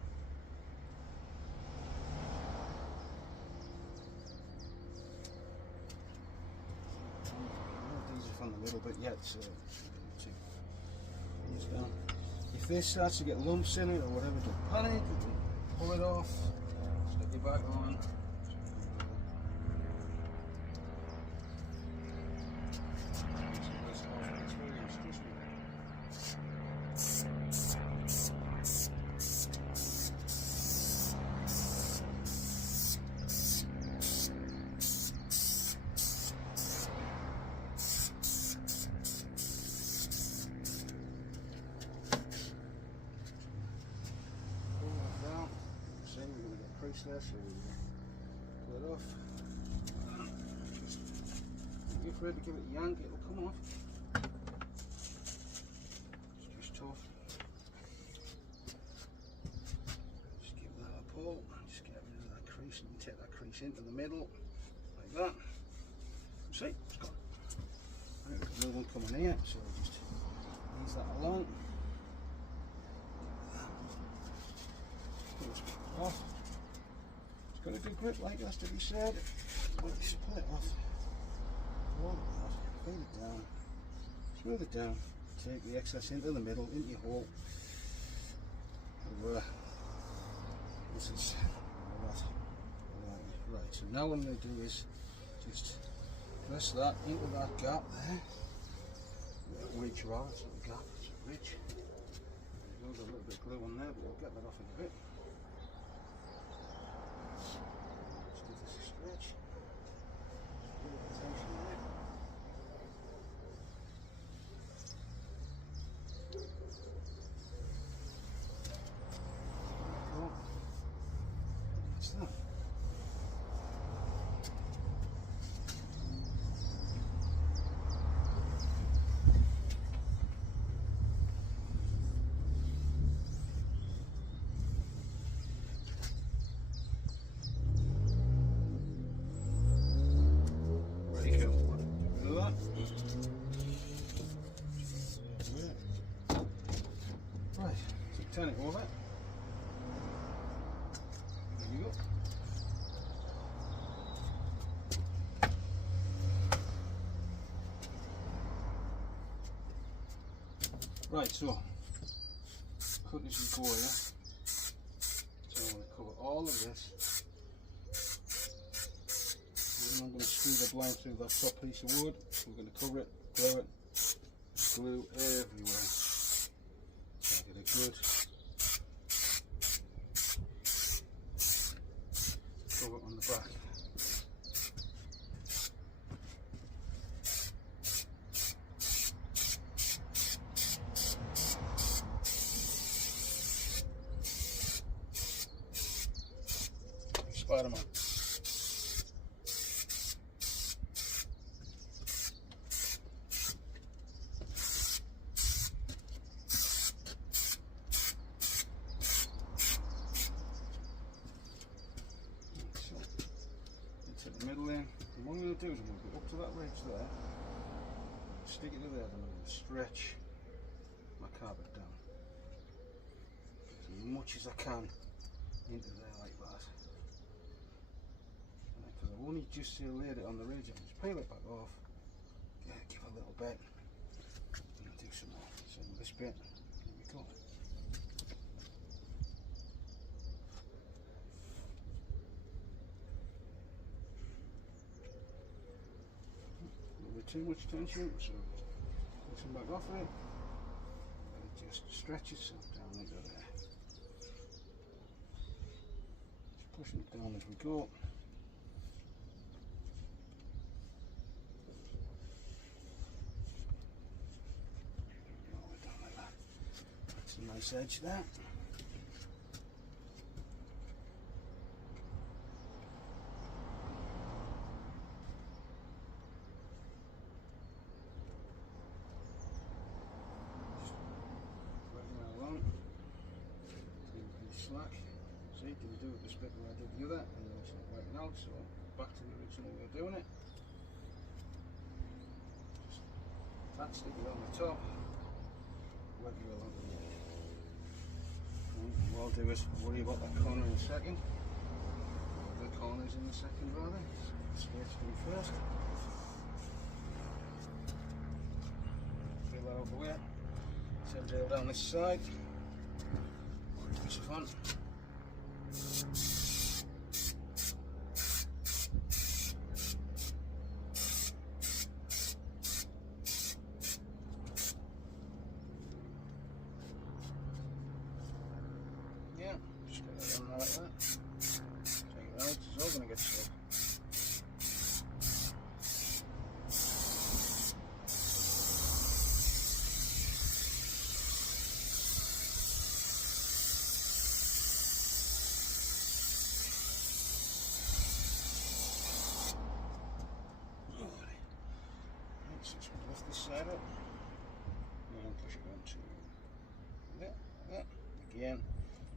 These are from the middle bit yet, so down. If this starts to get lumps in it or whatever, don't panic, pull it off, stick it back on. There, so pull it off. Just don't be afraid to give it a yank, it'll come off. It's just tough. Just give that a pull, just get rid of that crease and take that crease into the middle, like that. See, it's gone. Right, we've got another one coming here, so we'll just ease that along. Pull this off. Got a good grip, like that's to be said. But just pull it off. Roll it off, fade it down, smooth it down, take the excess into the middle, into your hole. This is right. So now what I'm going to do is just press that into that gap there. Ridge rather, it's not a gap, it's a ridge. There's a little bit of glue on there, but we'll get that off in a bit. Just give this a stretch. A little bit of tension there. Cool. That's that. Right, so turn it over. There you go. Right, so cut as you go here. So I'm going to cover all of this. And I'm going to screw the blind through that top piece of wood. We're going to cover it, glue everywhere. Like it really good. Throw it on the back. Spider-Man. Into the middle then. And what I'm going to do is I'm going to go up to that ridge there, stick it to there, then I'm going to stretch my carpet down as much as I can into there like that. And then, because I've only just laid it on the ridge, I can just peel it back off, give a little bit, and do some more. So this bit, here we go. Too much tension, so take some back off it, and it just stretch itself down into there. Just pushing it down as we go. Roll it down like that. That's a nice edge there. Slack. See, can you do it this bit where I did the other, and then it's not working out, so back to the original way of doing it. Just that, stick it on the top, work it along the way. And what I'll do is worry about that corner in a second. The corners in a second rather. Straight through first. Feel that out the way. Set it down this side. Piece of fun. Yeah, just get that on there like that. Take it out, it's all going to get stuck. Lift this side up and push it onto that. Again,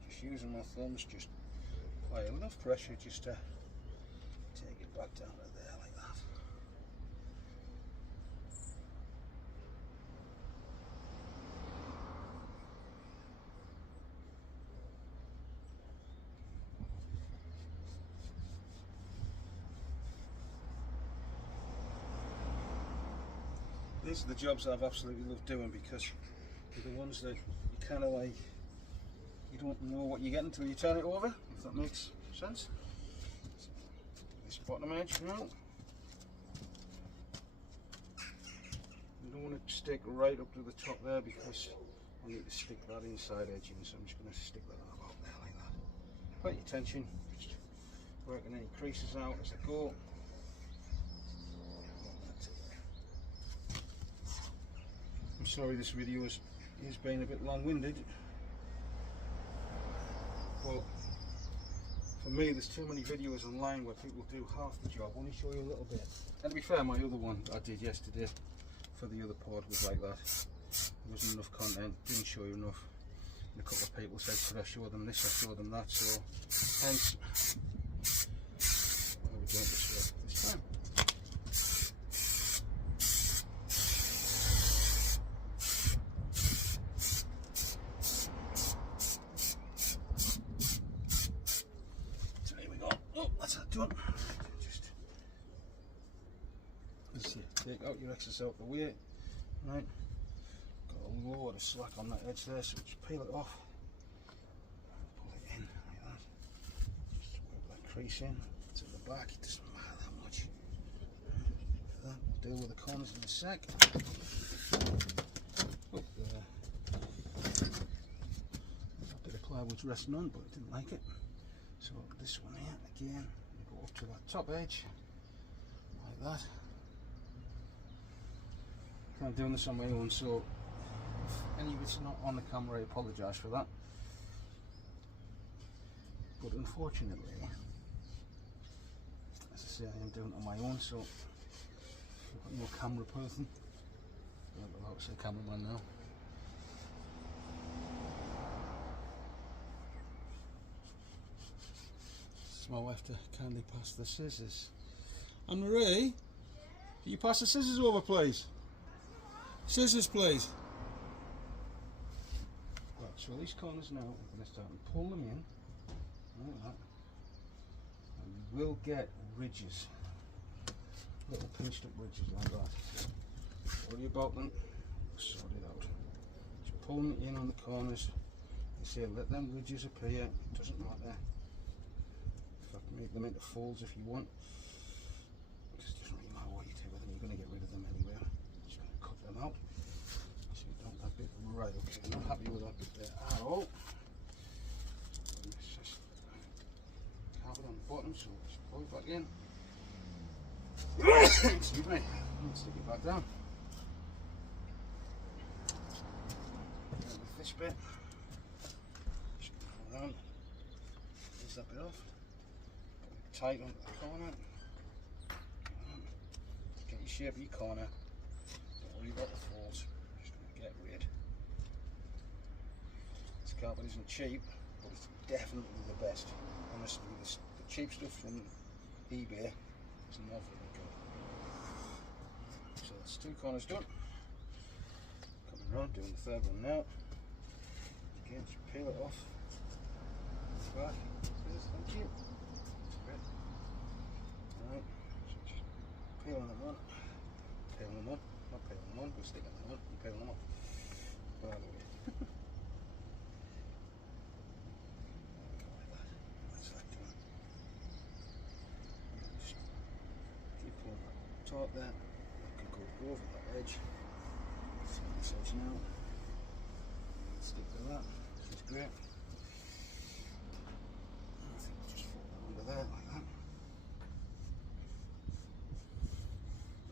just using my thumbs, just apply enough pressure just to take it back down to there like that. These are the jobs I've absolutely loved doing because they're the ones that you kind of like, you don't know what you're getting until you turn it over, if that makes sense. So, this bottom edge now. You don't want to stick right up to the top there because I need to stick that inside edge in, so I'm just going to stick that about there like that. Quite your tension, just working any creases out as I go. I'm sorry this video is being a bit long-winded, but for me there's too many videos online where people do half the job, only show you a little bit. And to be fair, my other one I did yesterday for the other pod was like that. There wasn't enough content, didn't show you enough. And a couple of people said, could I show them this, I show them that, so hence why we're doing this time. Done. Just take out your excess out the way, right? Got a load of slack on that edge there, so just peel it off, pull it in like that. Just work that crease in to the back. It doesn't matter that much. That we'll deal with the corners in a sec. Up there. plywood's resting on, but I didn't like it. So this one here, again, go up to that top edge, like that. I'm doing this on my own, so if any of it's not on the camera, I apologise for that. But unfortunately, as I say, I am doing it on my own, so I've got no camera person. I'm not allowed to say cameraman now. This is my wife to kindly pass the scissors. Anne-Marie, can you pass the scissors over, please? Scissors, please. Right, so these corners now, I'm going to start and pull them in, like that. And you will get ridges, little pinched up ridges like that. Don't worry about them, sort it out. Just pull them in on the corners. You see, let them ridges appear, it doesn't matter. In fact, make them into folds if you want. It just doesn't really matter what you do with them, you're going to get rid of them anyway. Just going to cut them out. So you don't that bit right, okay, I'm not happy with that bit there at all. Let's just have it on the bottom, so just pull it back in. Excuse me, let's stick it back down. With this bit, just go around, ease that bit off, put it tight onto the corner, get your shape of your corner, don't worry about the folds, just going to get rid. This carpet isn't cheap, but it's definitely the best. Honestly, the cheap stuff from eBay is not very good. So that's 2 corners done. Coming around, doing the 3rd one now. Again, just peel it off. Back. Thank you. Great. Alright, so just peeling them on. Peeling them on. Not peeling them on, but sticking them on and peeling them off. By the way. Like that. That's that done. Just keep pulling that top there. That can go over that edge. Throw this edge now. Stick to that, which is great. I think we'll just fold that under there like that.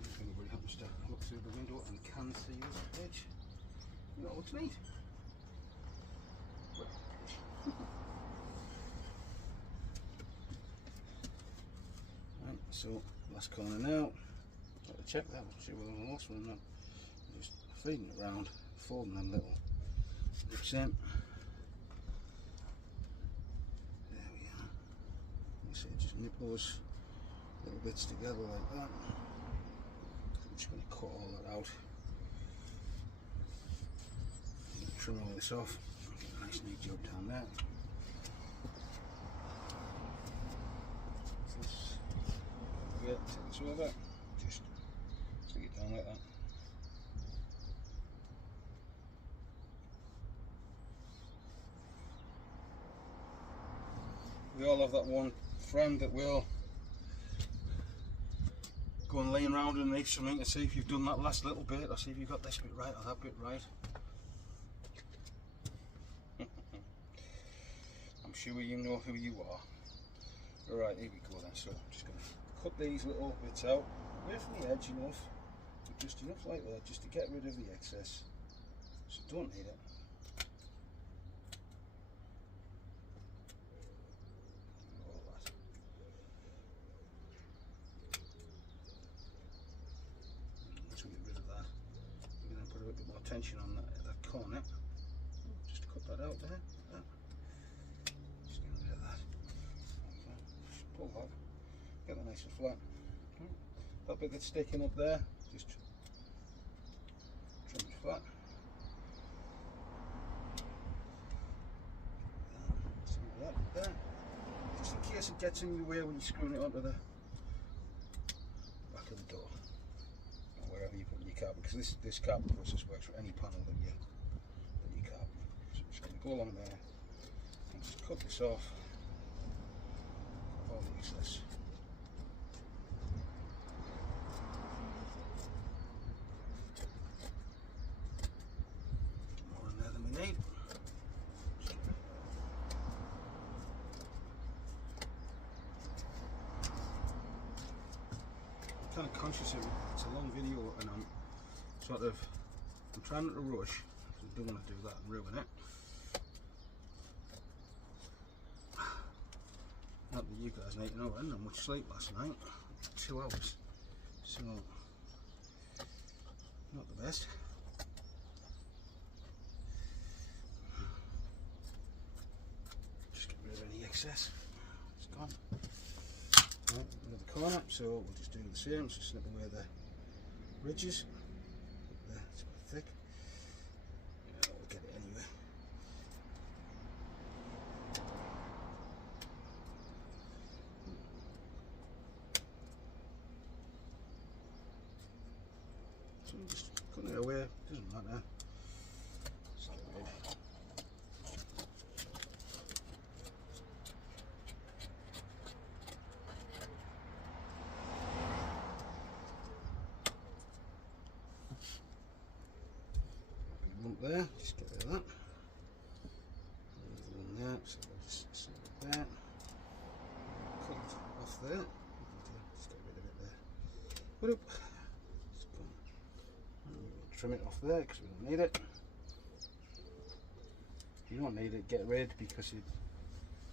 If anybody happens to look through the window and can see this edge, you know what's neat. Right, so last corner now. Got to check that, see whether I'm lost one or not. Just feeding it around, folding them little lips in. There we are. You see, just nip those little bits together like that. I'm just going to cut all that out. Trim all this off. Nice neat job down there. Take this over. Just stick it down like that. We all have that one friend that will go and lay around underneath something to see if you've done that last little bit, or see if you've got this bit right or that bit right. I'm sure you know who you are. Alright, here we go then. So I'm just going to cut these little bits out, away from the edge enough, but just enough like that, just to get rid of the excess. So don't need it. Tension on that corner. Just cut that out there. Just get rid of that. Okay. Just pull that. Get that nice and flat. That bit that's sticking up there, just trim it flat. Some of that bit there. Just in case it gets in your way when you're screwing it onto the back of the door. Wherever you put your carpet, because this carpet process works for any panel that you carpet. So I'm just going to go along there and just cut this off, cut all the excess. More in there than we need. kind of conscious of it's a long video, and I'm trying not to rush. I don't want to do that and ruin it. Not that you guys need to know, I didn't have much sleep last night. 2 hours, so not the best. Just get rid of any excess. It's gone. Right, another corner, so we'll just do the same. So snip away the ridges. There, it's quite thick. Yeah, we'll get it anyway. So just cutting it away, doesn't matter. Just get rid. There, just get rid of that. There's one there, so we'll just snip it there. Cut it off there. Just get rid of it there. Whoop. Trim it off there because we don't need it. You don't need it, get rid, because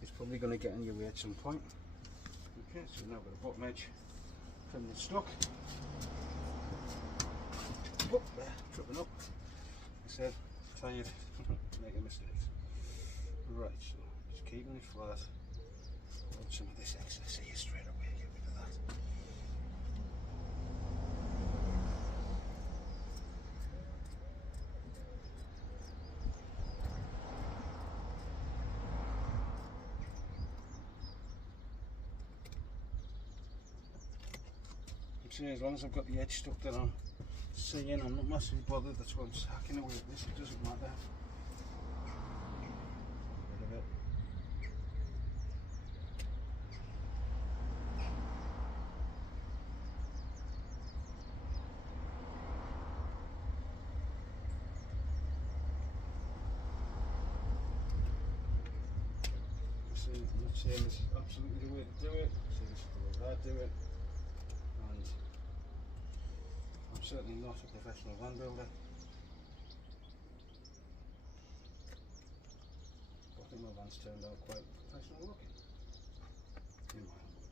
it's probably going to get in your way at some point. Okay, so we've now got a bottom edge trimmed and stuck. Whoop, there, tripping up. I said, tired, making mistakes. Right, so just keeping it flat. Put some of this excess here straight away, get rid of that. As long as I've got the edge stuck that I'm seeing, I'm not massively bothered. That's why I'm just hacking away at this, it doesn't matter. Get rid of it. See, I'm not saying this is absolutely the way to do it, so this is the way I do it. And I'm certainly not a professional van builder, but I think my van's turned out quite professional looking, in my humble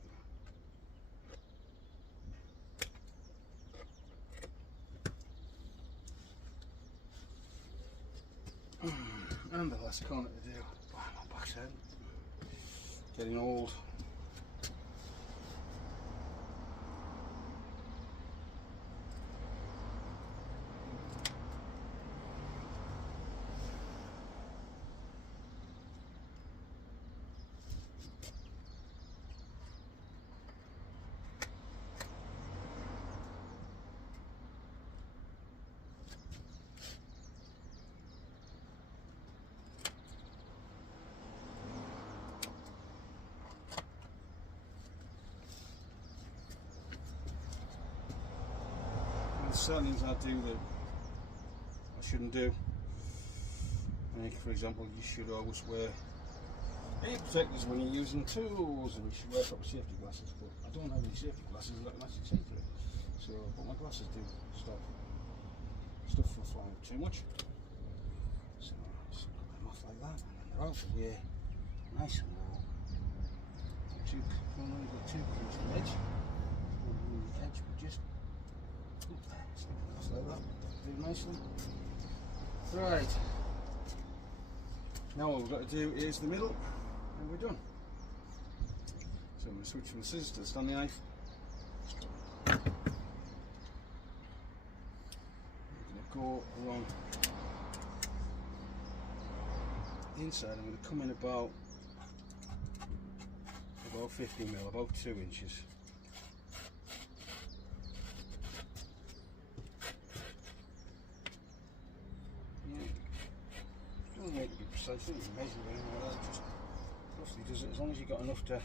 opinion. And the last corner to do. Oh, my back's out. Getting old. Certain things I do that I shouldn't do. Like, for example, you should always wear ear protectors when you're using tools, and you should wear proper safety glasses, but I don't have any safety glasses that can actually see through. So, but my glasses do stop stuff from flying up too much. So just put them off like that, and then they're out the way, nice and low. Not too close to the edge. Don't move the edge, but just just like that, do nicely. Right, now all we've got to do is the middle, and we're done. So I'm going to switch from the scissors to the Stanley knife. I'm going to go along the inside. I'm going to come in about 50mm, about 2 inches. Doesn't need to be precise, doesn't need to measure or anything like that, just roughly does it as long as you've got enough to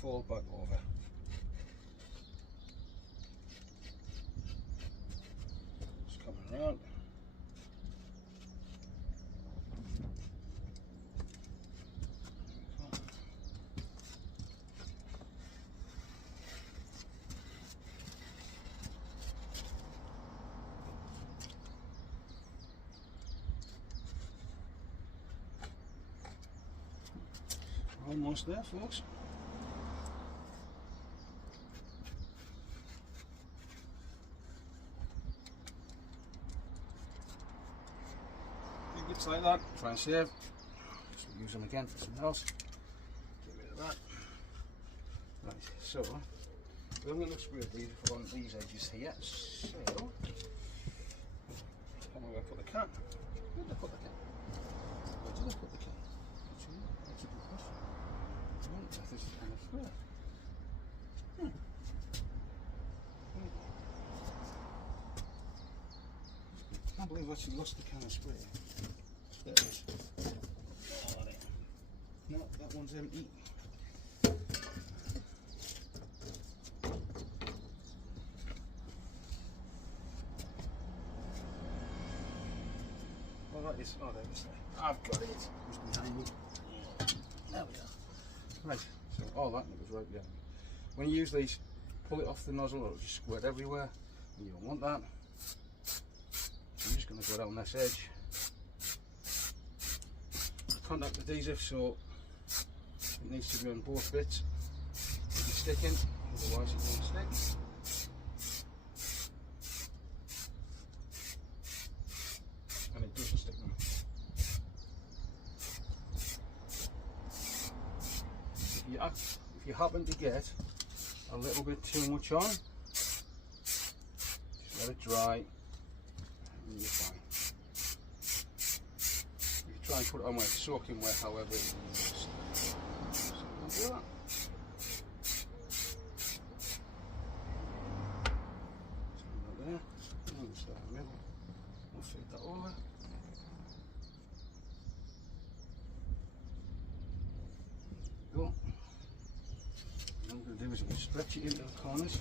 fold back over. Just coming around. Almost there, folks. Few bits like that, try and save. Just use them again for something else. Get rid of that. Right, so I'm going to spray these on these edges here. So, where do I put the can? Where did I put the can? Where did I put the can? Actually, that's a good question. I wonder if this is kind of spray. I can't believe I actually lost the can of spray. There it is. Oh, there. No, that one's empty. Oh, that is. Oh, there it is. I've got it. It's behind me. There we are. Right, so all that was right behind me. When you use these, pull it off the nozzle, it'll just squirt everywhere. And you don't want that. So I'm just going to go down this edge. Contact adhesive, so it needs to be on both bits. It'll be sticking, otherwise it won't stick. And it doesn't stick them. If you happen to get a little bit too much on, just let it dry and you're fine. You try and put it on where it's soaking wet, however, it so don't do that. So there, and start in the middle. We'll feed that over. There we go. And what I'm going to do is I'm going to stretch it into the corners.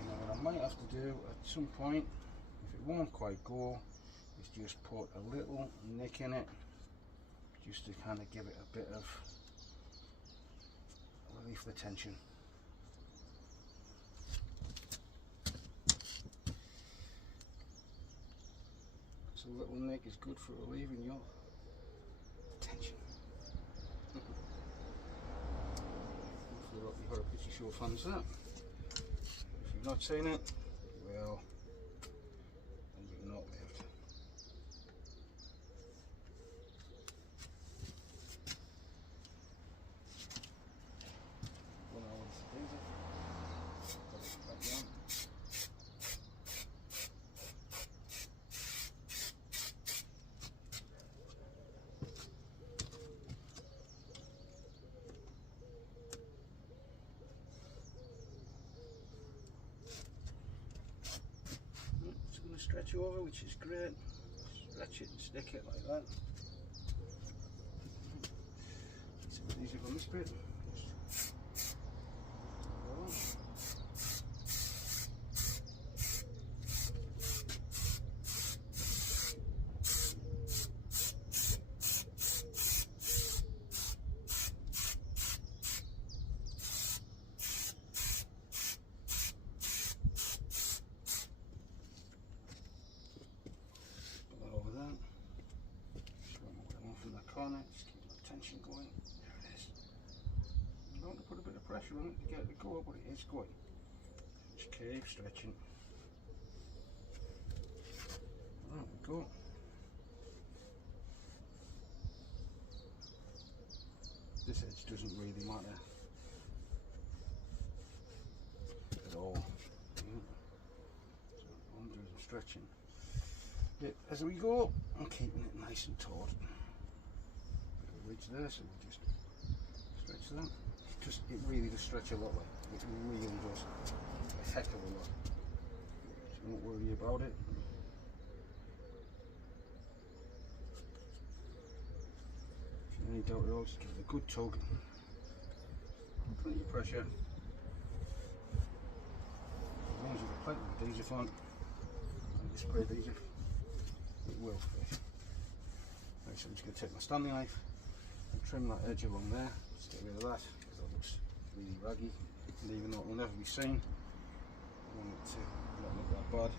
And then what I might have to do at some point, if it won't quite go, is just put a little nick in it, just to kind of give it a bit of relief the tension. So a little nick is good for relieving your tension. Hopefully you've got a pretty sure fans that. If you've not seen it, well, then you've not lived. Stretch over, which is great. Stretch it and stick it like that. It's a bit easier on this bit. Just keep the tension going. There it is. I'm going to put a bit of pressure on it to get it to go, but it is going. Just keep stretching. There we go. This edge doesn't really matter at all. So I'm doing some stretching. But as we go, I'm keeping it nice and taut. Ridge there, so we'll just stretch that. It really does stretch a lot, like it really does a heck of a lot. So don't worry about it. If you have any doubt at all, just give it a good tug. Plenty of pressure. As long as you've got plenty of adhesive on, and you spray adhesive, it will fit. Right, so I'm just going to take my Stanley knife and trim that edge along there. Just get rid of that because that looks really raggy, and even though it will never be seen, I want it to not look that bad.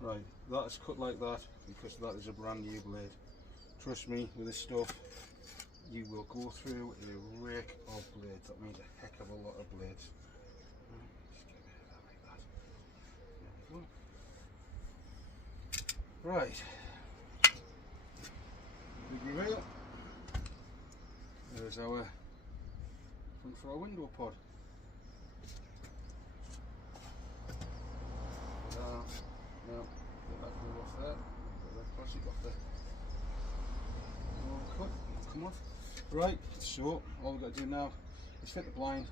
Right, that is cut like that because that is a brand new blade. Trust me, with this stuff you will go through a rake of blades. That means a heck of a lot of blades. Just get rid of that like that. There we go. Right, big reveal. There's our front for our window pod. Now, get that glue off there, get that plastic off there. All cut, come off. Right, so all we've got to do now is fit the blind,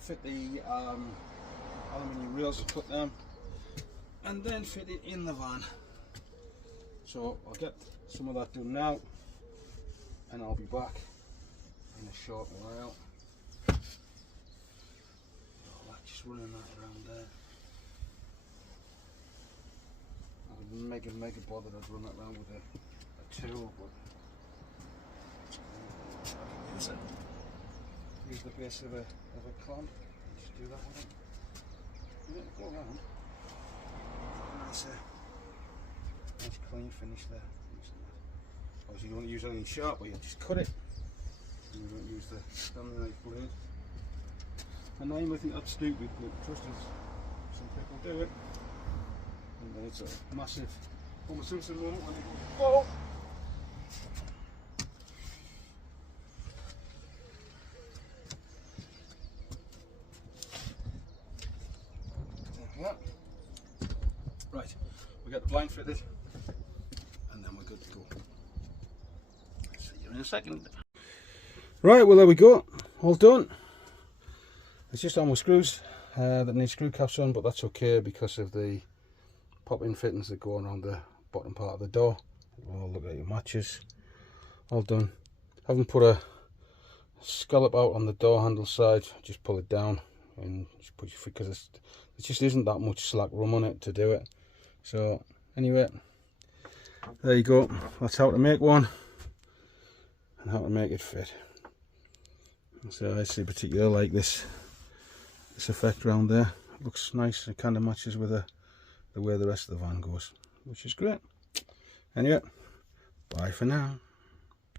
fit the aluminium rails to put them, and then fit it in the van. So I'll get some of that done now, and I'll be back in a short while. Just running that around there. I was mega bothered I'd run that around with a tool, but use the base of a clamp. Just do that with it. Go around. Nice clean finish there. Obviously you don't use anything sharp, but you just cut it. And you don't use the standing knife blade. And I might think that's stupid, but trust us, some people do it. And then it's a massive Homer Simpson moment when they go, whoa! Yeah. Right, we got the blind fitted, and then we're good to go. See you in a second. Right, well there we go, all done. It's just on with screws that need screw caps on, but that's okay because of the pop-in fittings that go around the bottom part of the door. Well, look at your matches, all done. Haven't put a scallop out on the door handle side, just pull it down and just put your feet, because there just isn't that much slack room on it to do it. So anyway, there you go, that's how to make one and how to make it fit. So I see particularly like this effect around there. It looks nice, it kind of matches with the way the rest of the van goes, which is great. Anyway, bye for now.